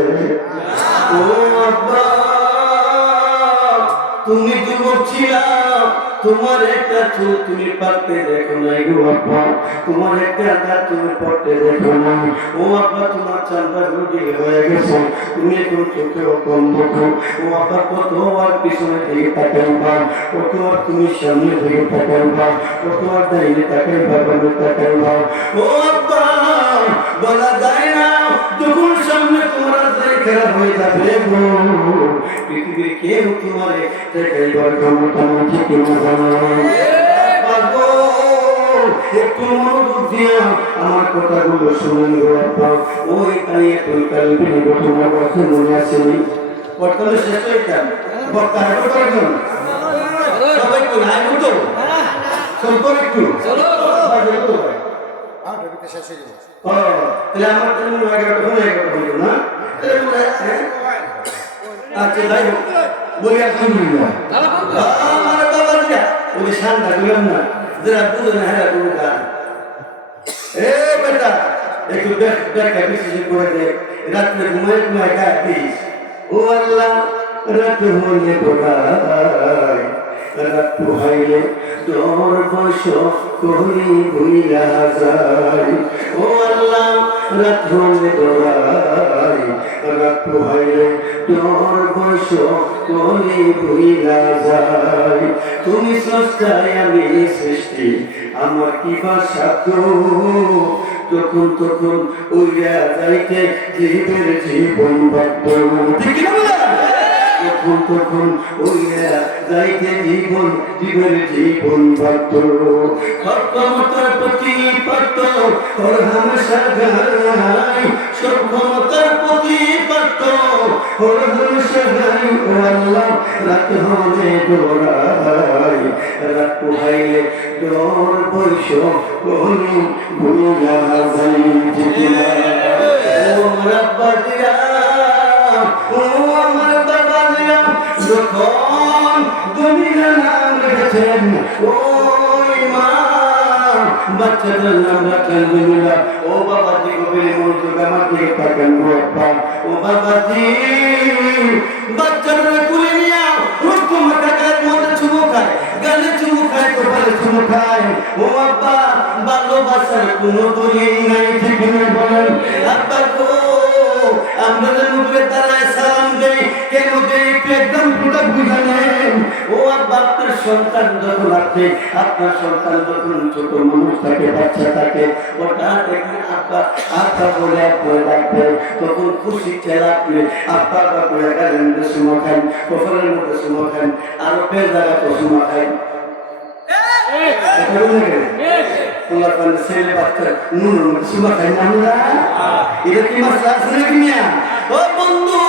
ও আব্বা তুমি যুবক ছিলা তোমার একটা চুল তুমি পাকতে দেখো নাই গো আব্বা তোমার একটা হাত তুমি পড়তে দেখো না ও আব্বা তোমার চামড়া রুটি হয়ে গেছে তুমি এখন চোখে বন্ধ করো ও আব্বা কত আর পিছনে দিকে তাকাইবা কত আর তুমি সামনে দিকে তাকাইবা কত আর ডাইনে তাকাইবা বামে তাকাইবা ও আব্বা বলা যায় না যখন সামনে তোমার যাই খারাপ হয়ে যাবে গো পৃথিবীর কেউ তোমার দেখাইবার ক্ষমতা ঠিক না একটু মনোযোগ দিয়া আমার কথাগুলো শুনেন গো আব্বা ওই তাই একটু কালকে তোমার কথা মনে আছে বর্তমানে শেষ হয়ে যান বক্তা হাঁটো করেন সবাই কোন হাই তো চলতো একটু চলো শেষ হয়ে যাবে তাহলে আমার জন্য না আচ্ছা যাই হোক বলি আলহামদুলিল্লাহ আমার বাবা দিয়া ওই শান্তা দিলাম না যারা বুঝে না হেরা কোনো গান এ বেটা একটু দেখা বিশ্লেষণ করে দে রাত্রে ঘুমায় ঘুমায় গায়ে দিস ও আল্লাহ রাত হলে বোধায় রাত পোহাইলে তোর বয়স করি ভুইলা যায় ও আল্লাহ রাত হলে বোধায় রাত পোহাইলে তোর বয়স করি ভুইলা যায় তুমি সস্তায় আমি সৃষ্টি আমার কি বাসা তখন তখন উইরা যাইতে জীবের জীবন বাধ্য ঠিক না তখন তখন উইরা যাইতে জীবের জীবন বাধ্য সক্ষমতার প্রতি পাত্র ওর হামেশা গাই সক্ষমতার প্রতি পাত্র ওর হামেশা গাই ও আল্লাহ রাত হলে ডোরাই রাত পোহাইলে ডোর বৈশ কোনি ভুইলা যাই জিতিয়া ও আমার আব্বা দিয়া ও আমার বাবা দিয়া যখন দুনিয়া নাম রেখেছেন ওই মা বাচ্চাদের নাম রাখলেন দুনিয়া ও বাবাজি গভীর মনোযোগ আমার দিকে তাকান গো আব্বা ও বাবাজি বাচ্চাদের কুলে নিয়া রক্ত মাথা গায়ের মধ্যে চুমু খায় গালে চুমু খায় কপালে চুমু খায় ও আব্বা ভালোবাসার কোনো দলিল নাই ঠিক না বলেন আব্বা গো আমরা নবীর দ্বারায় সালাম দেই কেন দেই একদম পুরো বুঝা নেন ও আব্বা আপনার সন্তান যখন আপনি আপনার সন্তান যখন ছোট মানুষ থাকে বাচ্চা থাকে ওটা দেখলে আব্বা আব্বা বলে আপনার ডাকবে তখন খুশি চেলাপলে আব্বা আব্বা বলে গালের মধ্যে সুমা খান কপালের মধ্যে সুমা খান আরো পেট জায়গা তো সুমা খান তোমার কারণে ছেলে বাচ্চা নুনের মধ্যে সুমা খাই না আমরা এটা কি মাছ আছে নাকি মিয়া ও বন্ধু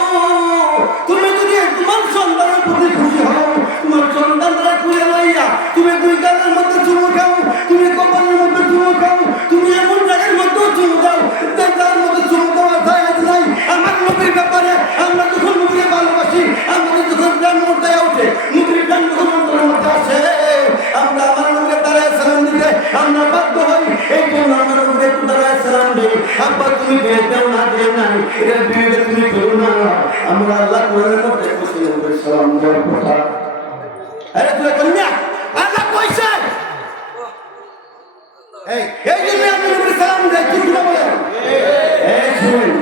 তুমি যদি তোমার সন্তানের প্রতি খুশি হও তোমার সন্তানরা খুলে লইয়া তুমি দুই গালের মধ্যে চুমু খাও তুমি কপালের মধ্যে চুমু খাও তুমি এমন জায়গার মধ্যে চুমু দাও যার মধ্যে চুমু দেওয়ার জায়গা নাই আমার নবীর ব্যাপারে আমরা যখন নবীকে ভালোবাসি আমাদের যখন প্রাণ মধ্যে ওঠে নবীর প্রাণ যখন অন্তরের মধ্যে আসে আমরা আমার নবীকে দাঁড়ায় সালাম দিতে আমরা বাধ্য হই এই জন্য আমরা নবীকে দাঁড়ায় সালাম দিই আব্বা তুমি বিয়ে দেও না দিয়ে নাই এর বিয়ে তুমি করো না আমরা আল্লাহ কোরআনের মধ্যে মুসলিমদের সালাম দেওয়ার কথা আরে তুই কন্যা আল্লাহ কইছে এই জন্য আমি নবীর সালাম দেই ঠিক না বলে এই শুনুন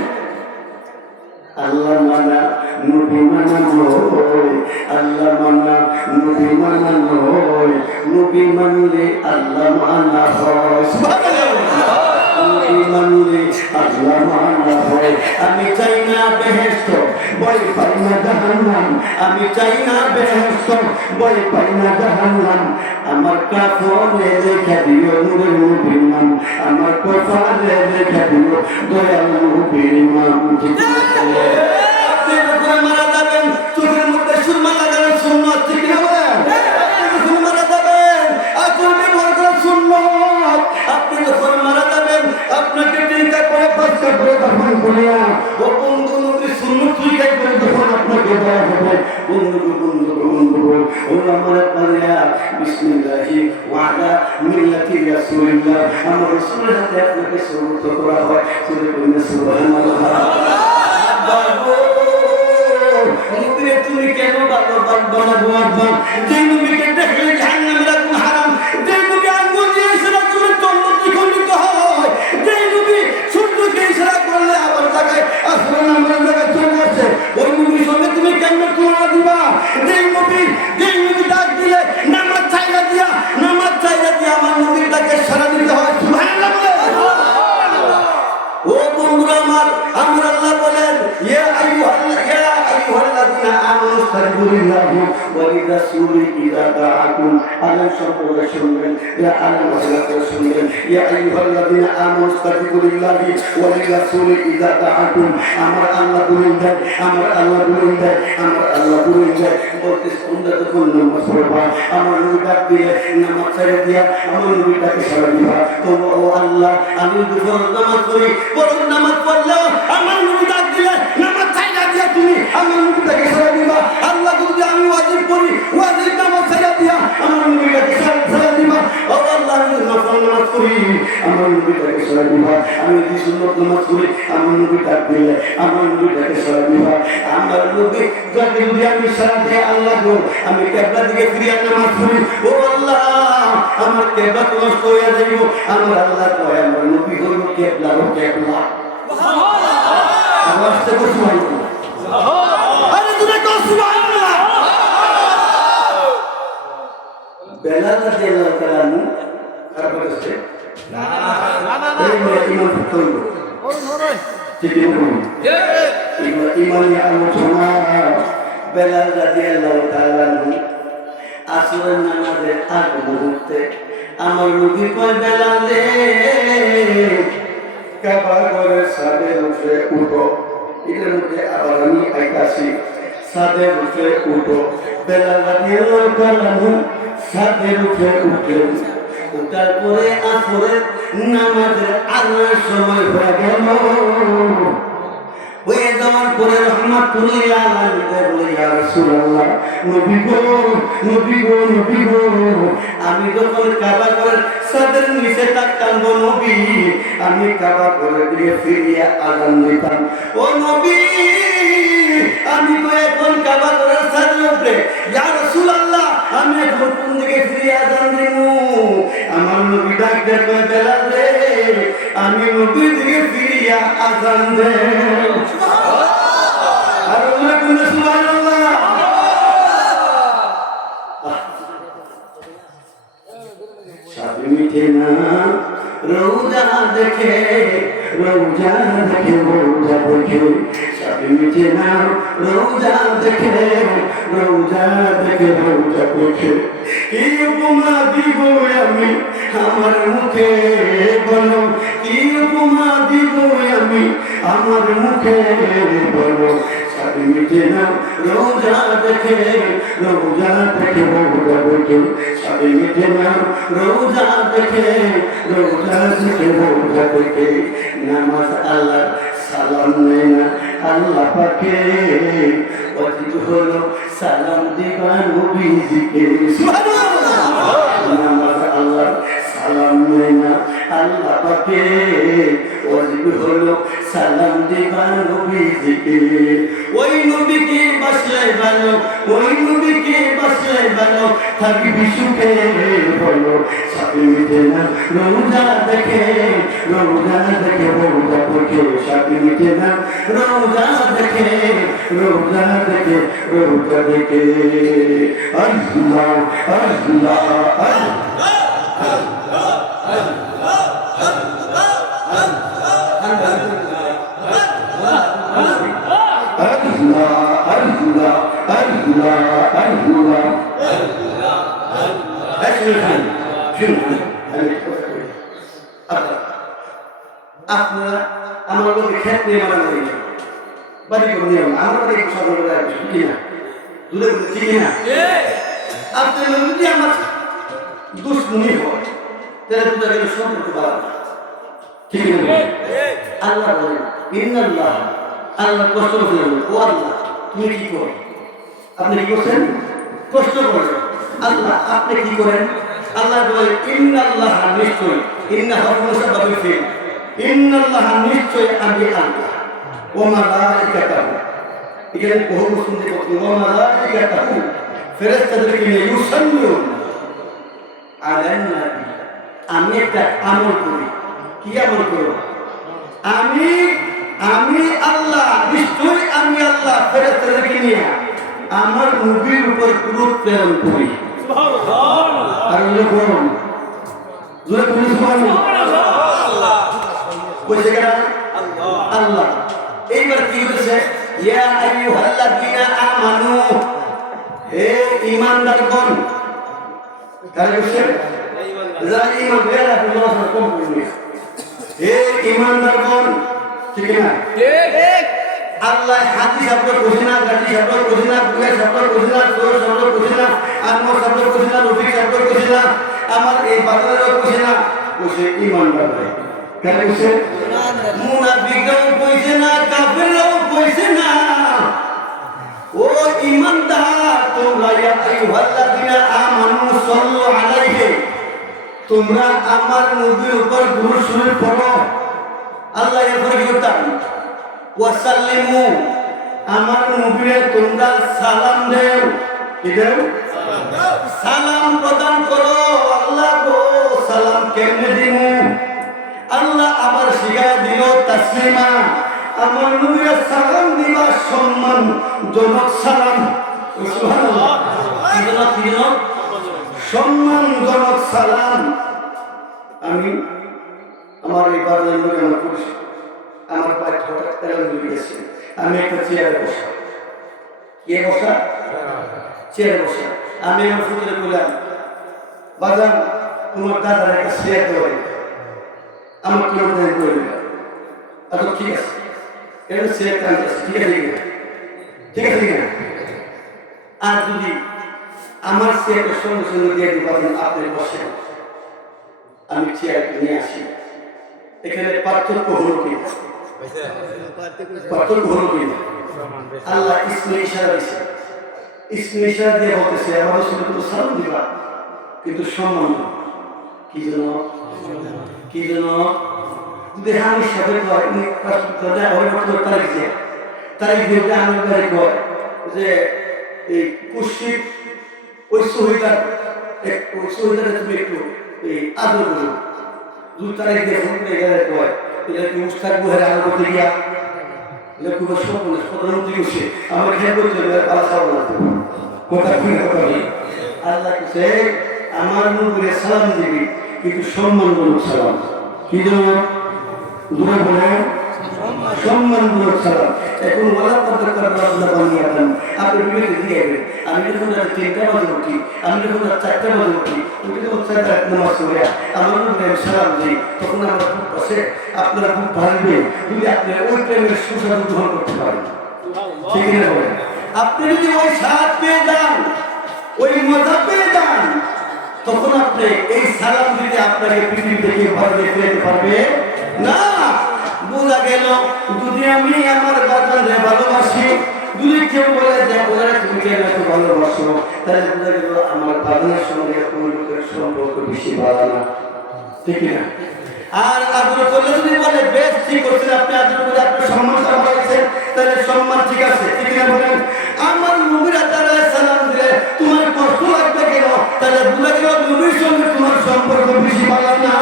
আল্লাহ মানা নবী মানা নয় আল্লাহ মানা নবী মানা নয় নবী মানলে আল্লাহ মানা হয় সুবহানাল্লাহ নবী মানলে আল্লাহ চাই না বেহেশত, ভয় পাই না জাহান্নাম, আমি চাই না বেহেশত, ভয় পাই না জাহান্নাম। আমার কাফনে লেখা দিও নূরের নবীর নাম, আমার কপালে লেখা দিও দয়াল নবীর নাম। আপনি যখন মারা যাবেন চোখের মধ্যে সুরমা লাগানোর সুন্নাত ঠিক না বলেন? আপনি যখন মারা যাবেন আচরণ ব্যবহার করার সুন্নাত। আপনি যখন মারা যাবেন আপনাকে টিকা করে পাঁচটা করে দাফন করিয়া ও বন্ধু নবীর সুন্নাত টিকাই করে যখন আপনাকে দেওয়া হবে, বন্ধু বন্ধু বন্ধু ও আমার পারিয়া বিসমিল্লাহি ওয়া আলা মিল্লাতি রাসূলিল্লাহ, আমার রাসূলের হাতে আপনাকে সমর্থ করা হয়। সুবহানাল্লাহ। তুমি কেন যে নবীকে দেখলে জাহান্নামে রাখুন হারাম, যে নবী আঙ্গুল দিয়ে ইশারা করলে জান্নাতে খণ্ডিত হয়, যে নবী সূর্যকে ইশারা করলে আবার জায়গায় আসমান আমার জায়গায় চলে আসে, ওই নবীর সঙ্গে তুমি কেমন তুলনা দিবা? যে নবী ডাক দিলে নামাজ চাইলা দিয়া আমার নবীটাকে সারা দিতে হয়। সুবহানাল্লাহ বলে। ও বন্ধুরা আমার আল্লাহ বলেন ইয়া আইয়ুহাল্লাযীনা আমানু ইসতাজিবু লিল্লাহি ওয়া লিরাসূলি ইযা দাআকুম। আল্লাহ সম্পর্কে শুনবেন, ইয়া আল্লাহ মাসলাকে শুনবেন, ইয়া আইয়ুহাল্লাযীনা আমানু ইসতাজিবু লিল্লাহি ওয়া লিরাসূলি ইযা দাআকুম। আমার আল্লাহ বলেন দেয়, আমার আল্লাহ বলেন দেয়, আমার আল্লাহ বলেন দেয় বলতে তোমরা যখন নামাজ পড়বা, আমার নবী ডাক দিলে নামাজ ছেড়ে দিয়া আমার নবীটাকে সারা দিবা। তোমরা ও আল্লাহ আমি দুপুর নামাজ পড়ি, বরং নামাজ পড়লেও আমার নবী ডাক দিলে নামাজ ছাইড়া দিয়া তুমি আমার নবীটাকে সারা দিবা। আল্লাহ যদি আমি ওয়াজিব পড়ি, ওয়াজিব নামাজ ছাইড়া দিয়া আমার নবীটাকে সারা দিবা। ও আল্লাহ আমি নফল নামাজ পড়ি, আমার নবীটাকে সারা দিবা। আমি যদি সুন্নত নামাজ পড়ি, আমার নবী ডাক দিলে আমার নবীটাকে সারা দিবা। আমার নবী যদি আমি সারা দিয়ে আল্লাহ গো আমি কিবলা দিকে ফিরিয়ে নামাজ পড়ি, ও আল্লাহ আমার কিবলা তো নষ্ট হয়ে যাইব। আমার আল্লাহ কয় আমার নবী হইল কিবলা, ও কিবলা। আওয়াজ থেকে সুবহানাল্লাহ। আরে তুমি তো সুবহানাল্লাহ। বেলাল রাদিয়াল্লাহু তাআলা আনহু আর বলেছে না এই ইমান তৈব ঠিক না ইমানি আলোচনা। বেলাল রাদিয়াল্লাহু তাআলা আনহু আসরের নামাজের আগ মুহূর্তে আমার নবী কয় বেলাল রে কাবা করে সাদের উপরে উঠো। এটার মধ্যে আবার আমি আইতাছি, সাদের উপরে উঠো। বেলাল রাদিয়াল্লাহু তাআলা আনহু সাদের উপরে উঠলেন। উঠার পরে আসরের নামাজের আজানের সময় হয়ে গেল। হয়ে যাওয়ার পরে রহমাতুল্লাহ আলাইহি বলে ইয়া রাসূলুল্লাহ, নবী গো নবী গো নবী গো আমি যখন কাবা ঘরের ছাদের নিচে থাকতাম গো নবী, আমি কাবা ঘরের দিকে ফিরিয়ে আযান দিতাম। ও নবী আমি তো এখন কাবা ঘরের ছাদের উপরে, ইয়া রাসূলুল্লাহ আমি এখন কোন দিকে ফিরিয়ে আযান দিব? আমার নবী ডাক দেয় কয় বেলাল রে আমি নবীর দিকে ফিরিয়ে আযান দে। আর ওরা কোন সুবহানাল্লাহ। সাথে মিঠে না রোজা দেখে, রোজা দেখে, রোজা দেখে, সাথে মিঠে না রোজা দেখে, রোজা দেখে, রোজা দেখে। কি উপমা দিব আমি আমার মুখে বলো, কি উপমা দিব আমি আমার মুখে বলো। সাথে মিঠে না রোজা দেখে, রোজা দেখে, রোজা দেখে, সাথে মিঠে না রোজা দেখে, রোজা দেখে, রোজা দেখে। নামাজ আল্লাহ সালাম নেয় না আল্লাহ পাকে, ওয়াজিব হলো সালাম দিবা নবীজিকে। নামাজ আল্লাহ সালাম নেয় না আল্লাহ পাকে, ওয়াজিব হলো সালাম দিবা নবীজিকে। ওই নবীকে বাসলে ভালো, ওই নবীকে বাসলে ভালো থাকবি সুখে বলো। সাথে মিঠে না রোজা দেখে, রোজা দেখে, রোজা দেখে, সাথে মিঠে না রোজা দেখে, রোজা দেখে, রোজা দেখে। আল্লাহ আল্লাহ আল্লাহ আল্লাহ আল্লাহ আল্লাহ আল্লাহ আল্লাহ আপনারা আমার লোকের খেত নিয়ে মারামারি বাড়ি করে নিয়ম আমার বাড়ি সরকার কি না দুধে ঠিক না আপনার যদি আমার দুশ্মনী হয় তাহলে দুধে গেলে সম্পর্ক বাড়া ঠিক না আল্লাহ বলেন ইন্নাল্লাহ আল্লাহ কষ্ট করেন ও আল্লাহ তুমি কি করো আপনি কি করছেন কষ্ট করেন আল্লাহ আপনি কি করেন আল্লাহ বলেন ইন্নাল্লাহ নিশ্চয় ইন্না হরফ সাবাবি ফি ইন্নাল্লাহ নিশ্চয় আমি আল্লাহ ওয়া মালাইকাতাহু এখানে বহু শুনতে পাচ্ছি ওয়া মালাইকাতাহু ফেরেশতাদেরকে নিয়ে ইউসাল্লুন আলান নবী আমি একটা আমল করি কি আমল করব আমি আল্লাহ নিশ্চয় আমি আল্লাহ ফেরেশতাদেরকে নিয়ে আমার নবীর উপর দুরূদ প্রেরণ করি সুবহানাল্লাহ আর বলুন জোরে বলুন সুবহানাল্লাহ কইছে কেন আল্লাহ এইবার কি হচ্ছে ইয়া আইয়ুহাল্লাযীনা আমানু হে ঈমানদারগণ কারে বলছে যারা ঈমান বেরা আল্লাহ কম করে হে ঈমানদারগণ ঠিক না ঠিক আল্লাহ হাদিস আপনার কোশিনা গাড়ি আপনার কোশিনা বুয়া আপনার কোশিনা তোর আপনার কোশিনা আমার আপনার কোশিনা রফিক আপনার কোশিনা আমার এই বাজারের কোশিনা কোশে ঈমানদার ভাই কেন কোশে মুনাফিকও কইছে না কাফেরও কইছে না ও ঈমানদার তোমরা ইয়া আইয়ুহাল্লাযীনা আমানু সাল্লু আলাইহি তোমরা আমার নবীর উপর দুরূদ শরীফ পড়ো আল্লাহ এরপর কি করতাম ওয়াসাল্লিমু আমার নবীরে তোমরা সালাম দেও কি দেও সালাম প্রদান করো আল্লাহ গো সালাম কেমনে দিমু আল্লাহ আবার শিখায় দিল তাসলিমা আমার নবীরে সালাম দিবা সম্মান জনক সালাম সুবহানাল্লাহ কি জনক সম্মান জনক সালাম আমি আমার এই বাড়ির লোক আমার পুরুষ আমার পায়ে হঠাৎ তেল গেছে আমি একটা চেয়ারে বসা কে বসা চেয়ারে বসা আমি আমার ফুটে বললাম বাজান তোমার দাদার একটা চেয়ার দেওয়া আমার কেউ করে দিলাম আচ্ছা ঠিক আছে এটা চেয়ার ঠিক আছে ঠিক আছে ঠিক আছে আর যদি আমার চেয়ারের সঙ্গে সঙ্গে দিয়ে দিবেন আপনি বসেন আমি চেয়ার নিয়ে আসি এখানে পার্থক্য হলো কি পার্থক্য হলো কি আল্লাহ ইসমে ইশারা দিয়েছে ইসমে ইশারা দিয়ে বলতেছে আমার রসুলের তো সালাম দিবা কিন্তু সম্মান কি জন্য যদি আমি সাথে তারিখ দিয়ে আমি তারিখ হয় যে এই কুশিক ওই শহীদার তুমি একটু এই আদর করো 2 তারিখ দিয়ে ফোন করে গেলে কয় এটা কি উস্তাদ বুহারে আলো করতে গিয়া লেখক প্রধানমন্ত্রী বসে আমার খেয়াল করতে হবে আলাদা কথা আল্লাহ কে আমার নবীর সালাম দিবি কিন্তু সম্মানজনক সালাম কি জন্য দূরে বলে সম্মানজনক সালাম এখন ওলা পদ্ধতি আল্লাহ বানিয়ে আনেন আপনি বিবেকে দিয়ে দেবেন আমি যখন 3টা বাজে উঠি আমি যখন 4টা বাজে উঠি উঠে যখন 4টা নামাজ পড়ে আমার নবীর সালাম দিই তখন আমার বুক বসে আপনারা বুক ভাঙবে যদি আপনি ওই প্রেমের সুস্বাদু গ্রহণ করতে পারেন ঠিক না বলেন আপনি যদি ওই স্বাদ পেয়ে যান ওই মজা পেয়ে যান তখন আপনি এই সালাম দিতে আপনাকে পৃথিবী থেকে ঘরে ফিরে পারবে না বোঝা গেল যদি আমি আমার বাচ্চাদের ভালোবাসি যদি কেউ বলে যে ওরা তুমি কেন এত ভালোবাসো তাহলে বোঝা গেল আমার বাচ্চাদের সঙ্গে কোনো লোকের সম্পর্ক বেশি ভালো না ঠিক না আর আদর করলে যদি বলে বেশ ঠিক করছেন আপনি আদর করে আপনার সম্মান করেছেন তাহলে সম্মান ঠিক আছে ঠিক না বলেন আমার নবীর তারা সালাম দিলে তোমার কষ্ট লাগবে কেন তাহলে বোঝা গেল নবীর সঙ্গে তোমার সম্পর্ক বেশি ভালো না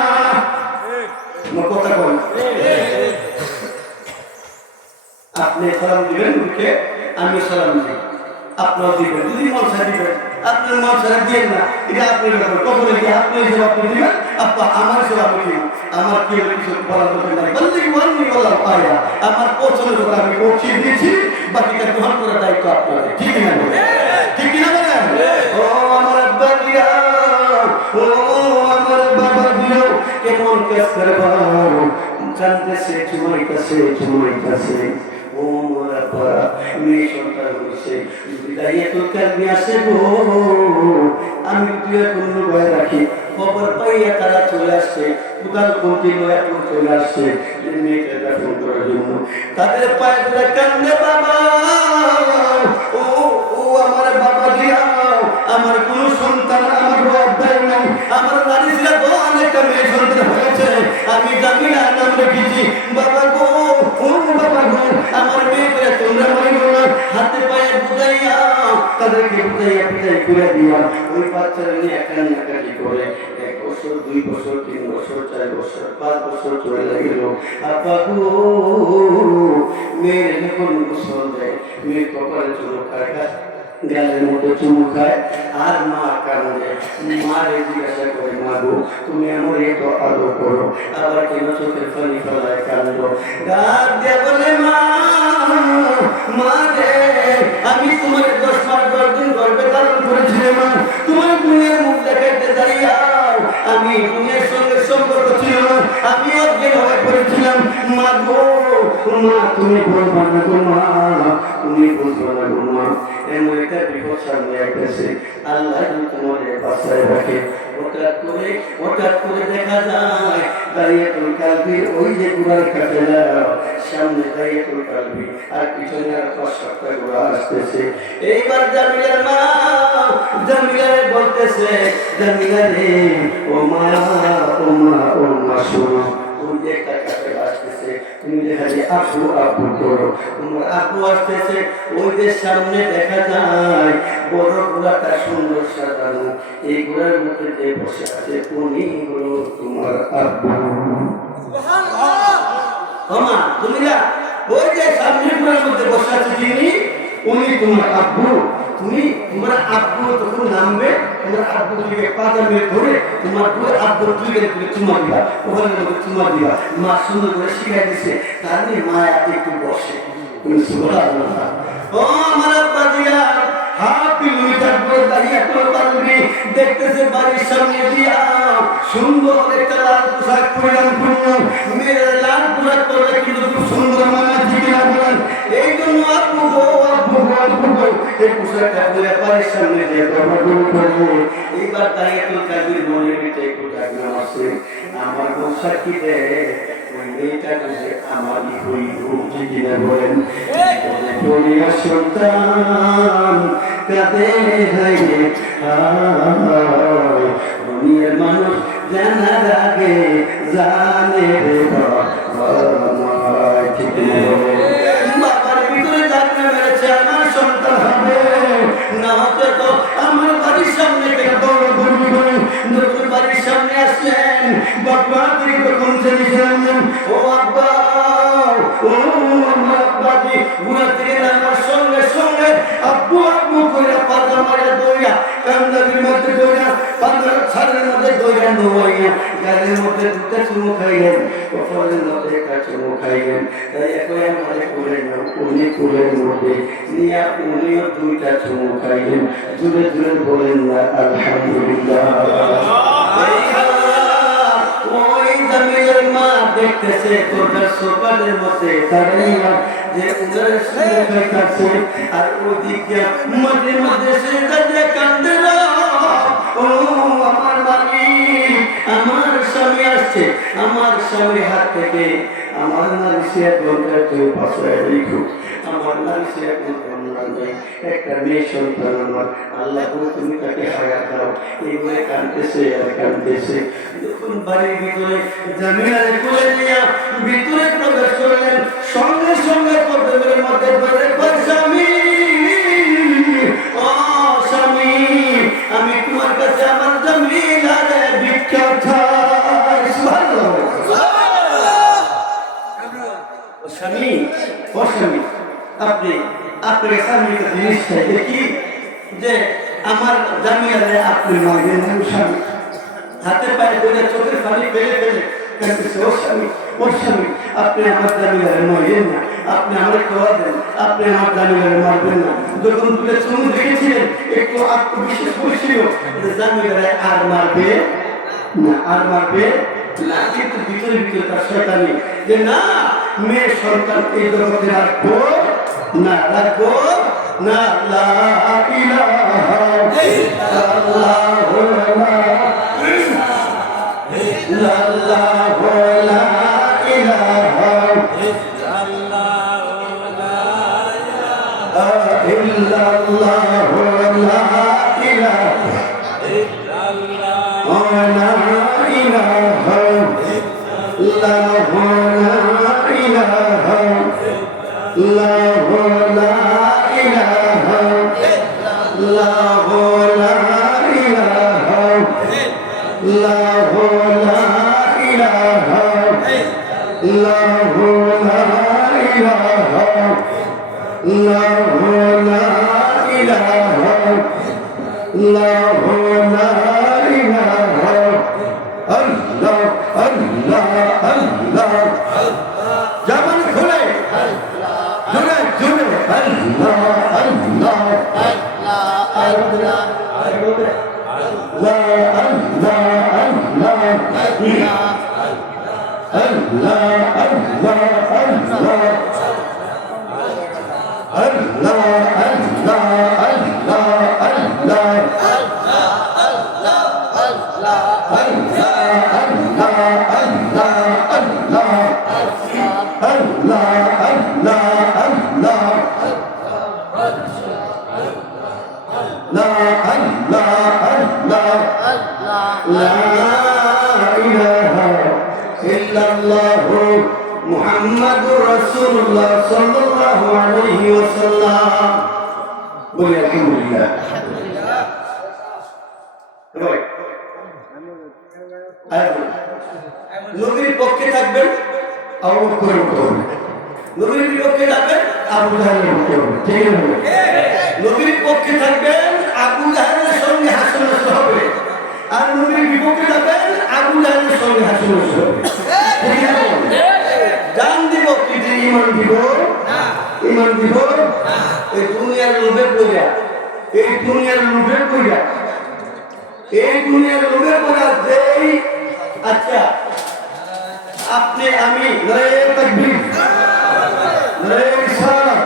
কথা বল আপনি সালাম দিবেন নবীকে আমি সালাম দিই আপনার দিবেন যদি মনসা দিবেন আপনার মনসা দিয়ে না এটা আপনার ব্যাপার কখন গিয়ে আপনি জবাব দিবেন আপা আমার জবাব দিবেন আমার কেউ কিছু বলার দরকার নাই বলতে কি বলনি বললাম পায়া আমার পছন্দের কথা আমি পৌঁছিয়ে দিয়েছি বাকিটা গ্রহণ করার দায়িত্ব আপনাদের। ঠিক কিনা বলেন? ঠিক কিনা বলেন? ও আমার আব্বা দিয়া, ও আমার বাবা দিয়া, কেমন কাজ করবা? কাঁদতেছে, চুমাইতেছে। ও আমার আব্বা, মেয়ে সন্তান হয়েছে, যদি দাঁড়িয়াতুল কালবি আসে গো, আমি তুই এখন ভয় রাখি। খবর পাইয়া তারা চলে আসছে, কোথাও কন্টিনিউ এখন চলে আসছে মেয়েটা দাফন করার জন্য। তাদের পায়ে ধরে কান্দে, বাবা ও ও আমার বাবা দিয়া, আমার কোন সন্তান আমার বাবা নাই, আমার নারীরা তো অনেকটা মেয়ে সন্তান হয়েছে, আমি জামিলা নাম রেখেছি। বাবা গো, ও বাবা গো, আমার মেয়েটা তোমরা মাইনো না, হাতে পায়ে বুঝাইয়া তাদেরকে বুঝাইয়া পিটাই করে দিয়া ওই বাচ্চারা নিয়ে কান্নাকাটি করে 1 বছর, 2 বছর, 3 বছর, 4 বছর, 5 বছর চলে গেল। আপা গো, মেয়ের যখন গোসল দেয়, মেয়ের কপালে চুমু খায়, গালের মধ্যে চুমু খায়, আর মা কান্দে। মারে জিজ্ঞাসা করে, মা গো, তুমি আমার এত আদর করো, আবার কেন চোখের পানি ফেলায় কান্দো? ডাক দিয়ে বলে, মা রে, আমি তোমার 10 মাস 10 দিন গর্ভে ধারণ করেছিলাম, মা তোমার দুনিয়ার মুখ দেখাইতে দাঁড়িয়ে আমি দুনিয়ার সঙ্গে সম্পর্ক ছিল না, আমি অজ্ঞান হয়ে পড়েছিলাম। মা গো, মা তুমি বলবা না গো, মা তুমি বুঝবা না গো, মা এমন একটা বিপদ সামনে আসতেছে, আল্লাহ তোমার বাঁচায় রাখে। হঠাৎ করে দেখা যায় দাঁড়িয়াতুল কালবির ওই যে গুড়ার কাটেলা, সামনে দাঁড়িয়াতুল কালবি আর পিছনে আর 5-7টা গুড়া আসতেছে। এইবার জামিলার মা জামিলারে বলতেছে, জামিলা রে, ও মা শোনো, ওই যে একটা কাটেলা আসতেছে, তুমি দেখা যায় আব্বু আব্বু করো, তোমার আব্বু আসতেছে। ওই যে সামনে দেখা যায় বড় ঘোড়াটা সুন্দর সাজানো, এই ঘোড়ার মধ্যে যে বসে আছে উনি হলো তোমার আব্বু। মা তুমিরা ওই যে সামনে ঘোড়ার মধ্যে বসে আছে যিনি, উনি তোমার আব্বু। তোমার আব্বু তখন নামবে, তোমার আব্বু তুলিকে পাতা মেয়ে ধরে তোমার দুই আব্বু তুলিকে চুমা দিবা, ওখানে চুমা দিবা। মা সুন্দর করে শিখাই দিচ্ছে, তার নিয়ে মা একটু বসে। ও আমার আব্বা দিয়া, 1/2 কিলোমিটার দূরে দাঁড়িয়ে কালবি দেখতেছে বাড়ির সামনে দিয়া সুন্দর একটা লাল পোশাক পরিধান করলো। মেয়ের লাল পোশাক পরলে কিন্তু খুব সুন্দর মানায়, ঠিক না বলেন? এই জন্য আব্বু গো এই পোশাকটা পরে বাড়ির সামনে যে ব্যবহার করবো। এইবার দাঁড়িয়াতুল কালবির মনের ভিতরে একটু ডাকনা আসে, আমার পোশাক কি দেয় ওই মেয়েটা বুঝে আমারই হইল, ঠিক কিনা বলেন? সন্তান কাঁদে দুনিয়ার মানুষ জানার আগে জানে রে বাবার ভিতরে ডাক্তার মেরেছে, আমার সন্তান হবে না, হতে তো আমার বাড়ির সামনে কেন দৌড়ি করে নতুন বাড়ির সামনে আসলেন। বাবা তিনি তখন জেনেছিলেন, ও আব্বা, ও আমার আব্বা দি গুণা থেকে নামার সঙ্গে সঙ্গে আব্বু আব্বু করে পাতা মারা দইয়া, কান্দাবির মধ্যে দইয়া, পাতার ছাড়ের মধ্যে দইয়া নোয়াইয়া, গালের মধ্যে 2টা চুমু খাইলেন, কপালের মধ্যে 1টা চুমু খাইলেন। তাই একই আমাদের করে নাও, উনি কোলের মধ্যে নিয়ে উনিও 2টা চুমু খাইলেন। জুড়ে জুড়ে বলেন না আলহামদুলিল্লাহ। ওই জামিলের মা দেখতেছে তোর সোপানের মধ্যে দাঁড়াইয়া যে উনার সুন্দর খাইতেছে, আর ওদিকে মাঝে মাঝে সে দাঁড়িয়ে কান্দে, ও আমার মালিক, আমার স্বামী আসছে, আমার স্বামীর হাত থেকে আমার নারী সে দরকার কেউ বাঁচায় রেখো, আমার নারী সে একটা মেয়ে সন্তান আমার, আল্লাহ তুমি তাকে হায়াত দাও। এইভাবে কাঁদতেছে আর কাঁদতেছে। যখন বাড়ির ভিতরে জামিলারে করে নিয়ে ভিতরে প্রবেশ করলেন, সঙ্গে সঙ্গে কদমের মধ্যে ধরে স্বামী, ও স্বামী, আমি তোমার কাছে আমার জামিলারে ভিক্ষা চাই। স্বামী, ও স্বামী, আপনার স্বামী একটা জিনিস চাই, দেখি যে আমার জামিলারে আপনি মাগেন। স্বামী হাতে পায়ে ধরে চোখের পানি ফেলে ফেলে ও স্বামী, ও স্বামী, আপনি আমার জামিলারে মাগেন না, আপনি আমার খাওয়া দেন, আপনি আমার জামিলারে মারবেন না। যখন দুটো চুমু দেখেছিলেন একটু আত্মবিশ্বাস করেছিল যে জামিলারে আর মারবে না, আর মারবে না। কিন্তু ভিতরে ভিতরে তার শয়তানি যে না, মেয়ে সন্তান এই জগতে রাখবো না, রাখবো না। লা ইলাহা ইল্লাল্লাহু ইল্লাল্লাহু লা ইলাহা ইল্লাল্লাহু লা ইলাহা জবান খুলে জোরে জোরে আল্লাহ আল্লাহ আল্লাহ লা আল্লাহ আল্লাহ আল্লাহ আল্লাহ আল্লাহ মুহাম্মাদুর রাসূলুল্লাহ সাল্লাল্লাহু আলাইহি ওয়াসাল্লাম। বলি আলহামদুলিল্লাহ। নবীর পক্ষে থাকবেন আবু বকরের পক্ষে, নবীর বিপক্ষে থাকবেন আবু জাহেলের পক্ষে, ঠিক আছে? নবীর পক্ষে থাকবেন আবু জাহেলের সঙ্গে হাসানাত হবে, আর নবীর বিপক্ষে থাকবেন আবু জাহেলের সঙ্গে হাসানাত হবে, ঠিক আছে? জান দিব কিন্তু ঈমান দিব না, ঈমান দিব না। এই দুনিয়ার লোভে পড়া, এই দুনিয়ার লোভে পড়া, এই দুনিয়ার লোভে পড়া যেই আচ্ছা আপনি আমি নারে তাকবীর নারে রিসালাত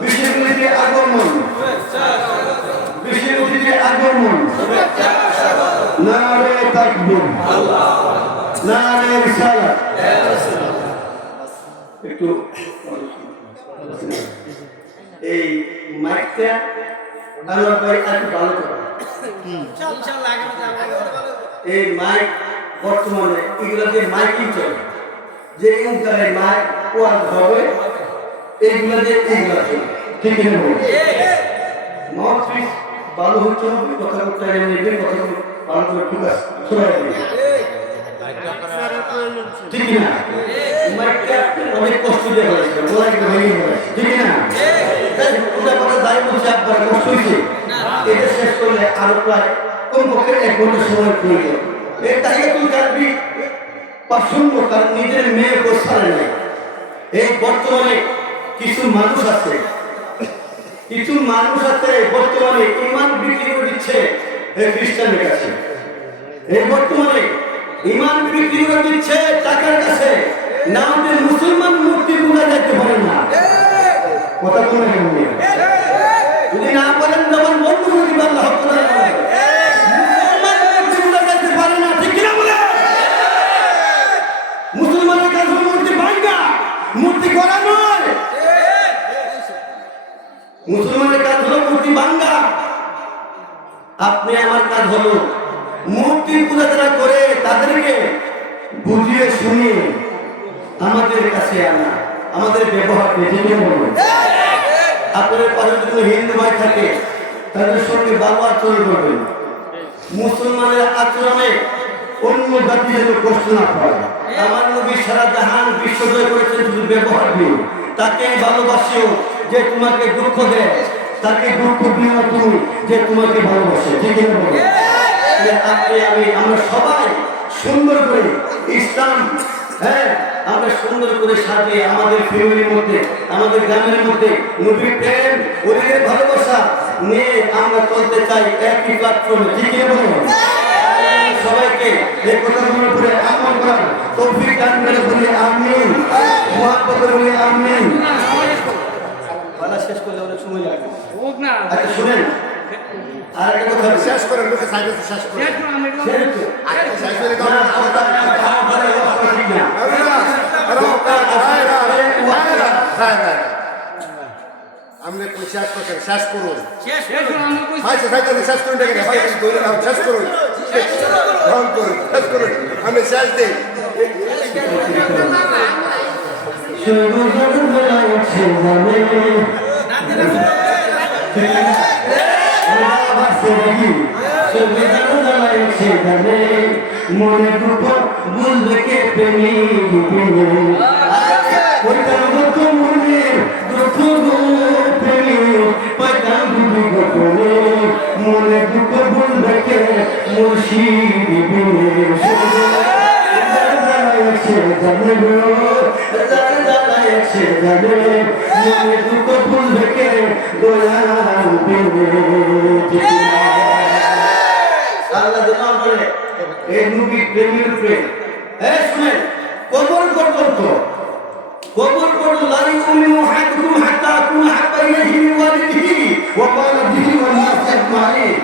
বিশ্বনবীর আগমন, বিশ্বনবীর আগমন, নারে তাকবীর নারে রিসালাত। একটু এই মাইকটা আল্লাহ ভাই একটু ভালো করে ইনশাআল্লাহ আগে এই মাইক বর্তমানে এগুলোতে মাইকিং চলে, যে ইনকারে মাইক ওয়াজ হবে এইগুলোতে এইগুলো চলে, ঠিক না? নর্থ ভালো হচ্ছে হবে, কথা বলতে নেবে, কথা ভালো করে ঠিক আছে শোনা যাবে, ঠিক না? মাইকটা অনেক কষ্ট দিয়ে হয়েছে, বলা কিন্তু হয়নি, ঠিক না? ওটা কথা দায় বলছে আপনার কষ্ট হয়েছে, এটা শেষ করলে আরো প্রায় কমপক্ষে 1 ঘন্টা সময় প্রয়োজন। এই তাহিয়াতুল কালবি পছন্দ, কারণ নিজের মেয়ে গোছালে নাই। এই বর্তমানে কিছু মানুষ আছে, কিছু মানুষ আছে বর্তমানে ঈমান বিক্রি করে দিচ্ছে এই খ্রিস্টানের কাছে, এই বর্তমানে ঈমান বিক্রি করে দিচ্ছে টাকার কাছে, না আমাদের মুসলমান মূর্তি পূজা যাইতে পারে না, কথা বলে যদি না বলেন যেমন বন্ধু করে দিবেন আল্লাহ তাআলা মুসলমান মূর্তি পূজা যাইতে পারে না, ঠিক কিনা বলে? মুসলমানের কাছে মূর্তি ভাঙা, মূর্তি করা নয়, মুসলমানের কাজ হলো মূর্তি ভাঙা। আপনি আমার কাজ হলো মূর্তি পূজা যারা করে তাদেরকে বুঝিয়ে শুনিয়ে আমাদের কাছে আনা, আমাদের ব্যবহার দেখে বলবেন। আপনাদের পাশে যদি হিন্দু ভাই থাকে তাদের সঙ্গে ভালো আচরণ করবেন, মুসলমানের আচরণে অন্য জাতি যেন কষ্ট না পায়। আমার নবী সারা জাহান বিশ্ব জয় করেছেন শুধু ব্যবহার দিয়ে, তাকে ভালোবাসিও যে তোমাকে দুঃখ দেয়, তাকে দুঃখ দিও তুমি যে তোমাকে ভালোবাসে, ঠিক না? আপনি আমি আমরা সবাই সুন্দর করে ইসলাম হ্যাঁ আমরা সুন্দর করে সাজিয়ে আমাদের ফ্যামিলির মধ্যে আমাদের গ্রামের মধ্যে নবীর প্রেম ওদের ভালোবাসা নিয়ে আমরা চলতে চাই একই প্ল্যাটফর্মে, ঠিক বলুন? সবাইকে এই কথাগুলোর উপরে আমল করার তৌফিক দান করে বলি আমিন, মুহাব্বত বলি আমিন। বলা শেষ করলে অনেক সময় লাগবে। আচ্ছা শুনেন, আর একটা কথা শেষ করে লোকে সাইডে শেষ করে আপনি শেষ করছেন, শেষ করুন, শেষ করুন, শেষ করুন, শেষ করুন, আমি শেষ দিই। মনে দুঃখ বুঝবে কে প্রেমী মনে দুঃখ প্রেমী মনে দুঃখ বুঝবে কে মুর্শিদ জানে মনে দুঃখ বুঝবে কে আল্লাহ দোয়া করে এই নবী প্রেমের প্রেম। হ্যাঁ শুনেন, কবর পর্যন্ত লা ইউমিনু আহাদুকুম হাত্তা আকুনা হাব্বা ইলাইহি মিন ওয়ালিদিহি ওয়া ওয়ালিদিহি ওয়ান নাস আজমাইন।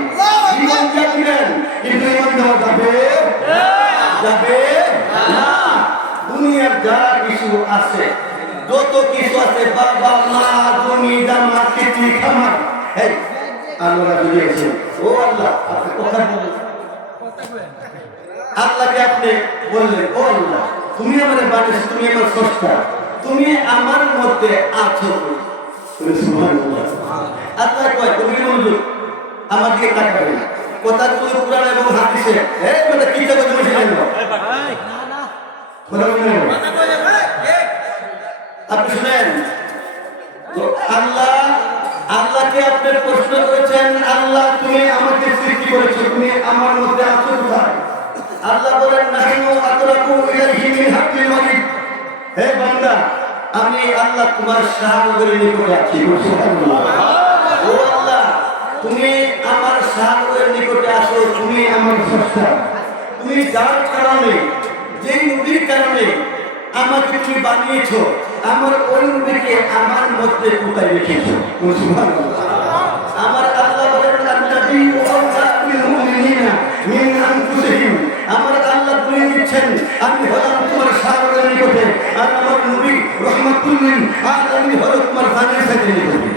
ঈমান জানবেন কিন্তু ঈমান দেওয়া যাবে না। দুনিয়ার যা কিছু আছে, যত কিছু আছে, বাবা মা জমি জামা খেতি খামার, এই আল্লাহ দিয়েছেন। ও আল্লাহ আপনি কথা বলেন, আল্লাহকে আপনি বললেন ও আল্লাহ তুমি আমাদের বানিয়েছো, তুমি আমার স্রষ্টা, তুমি আমার মধ্যে আছো। সুবহানাল্লাহ। আল্লাহ কয় তুমি মনোযোগ আমার দিকে তাকাবেন, কথাগুলো কুরআন এবং হাদিসে। এই কথা কি কথা বলছেন আপনি শুনেন তো। আল্লাহকে আপনি প্রশ্ন করেছেন, আল্লাহ তুমি আমাকে সৃষ্টি করেছো, তুমি আমার মধ্যে আছো কোথায়? আল্লাহ বলেন নাহিনু আকরাবু ইলাইহি মিন হাবলিল ওয়ারিদ। হে বান্দা আমি আল্লাহ তোমার শাহনগরের নিকটে আছি। সুবহানাল্লাহ। ও আল্লাহ তুমি আমার শাহনগরের নিকটে আসো, তুমি আমার স্রষ্টা, তুমি যার কারণে যে নবীর কারণে আমাকে তুমি বানিয়েছো, আমার ওই নবীকে আমার মধ্যে কোথায় রেখেছো? সুবহানাল্লাহ। আমার আল্লাহ বলেন আল্লাযী ওয়াসা বিল মুমিনিনা মিন আনফুসিহিম। আমার আল্লাহ বলে দিচ্ছেন আমি হলাম তোমার শাহনগরের নিকটে, আর আমার নবী রাহমাতুল লিল আলামিন হলো তোমার জানের সাথে নিকটে।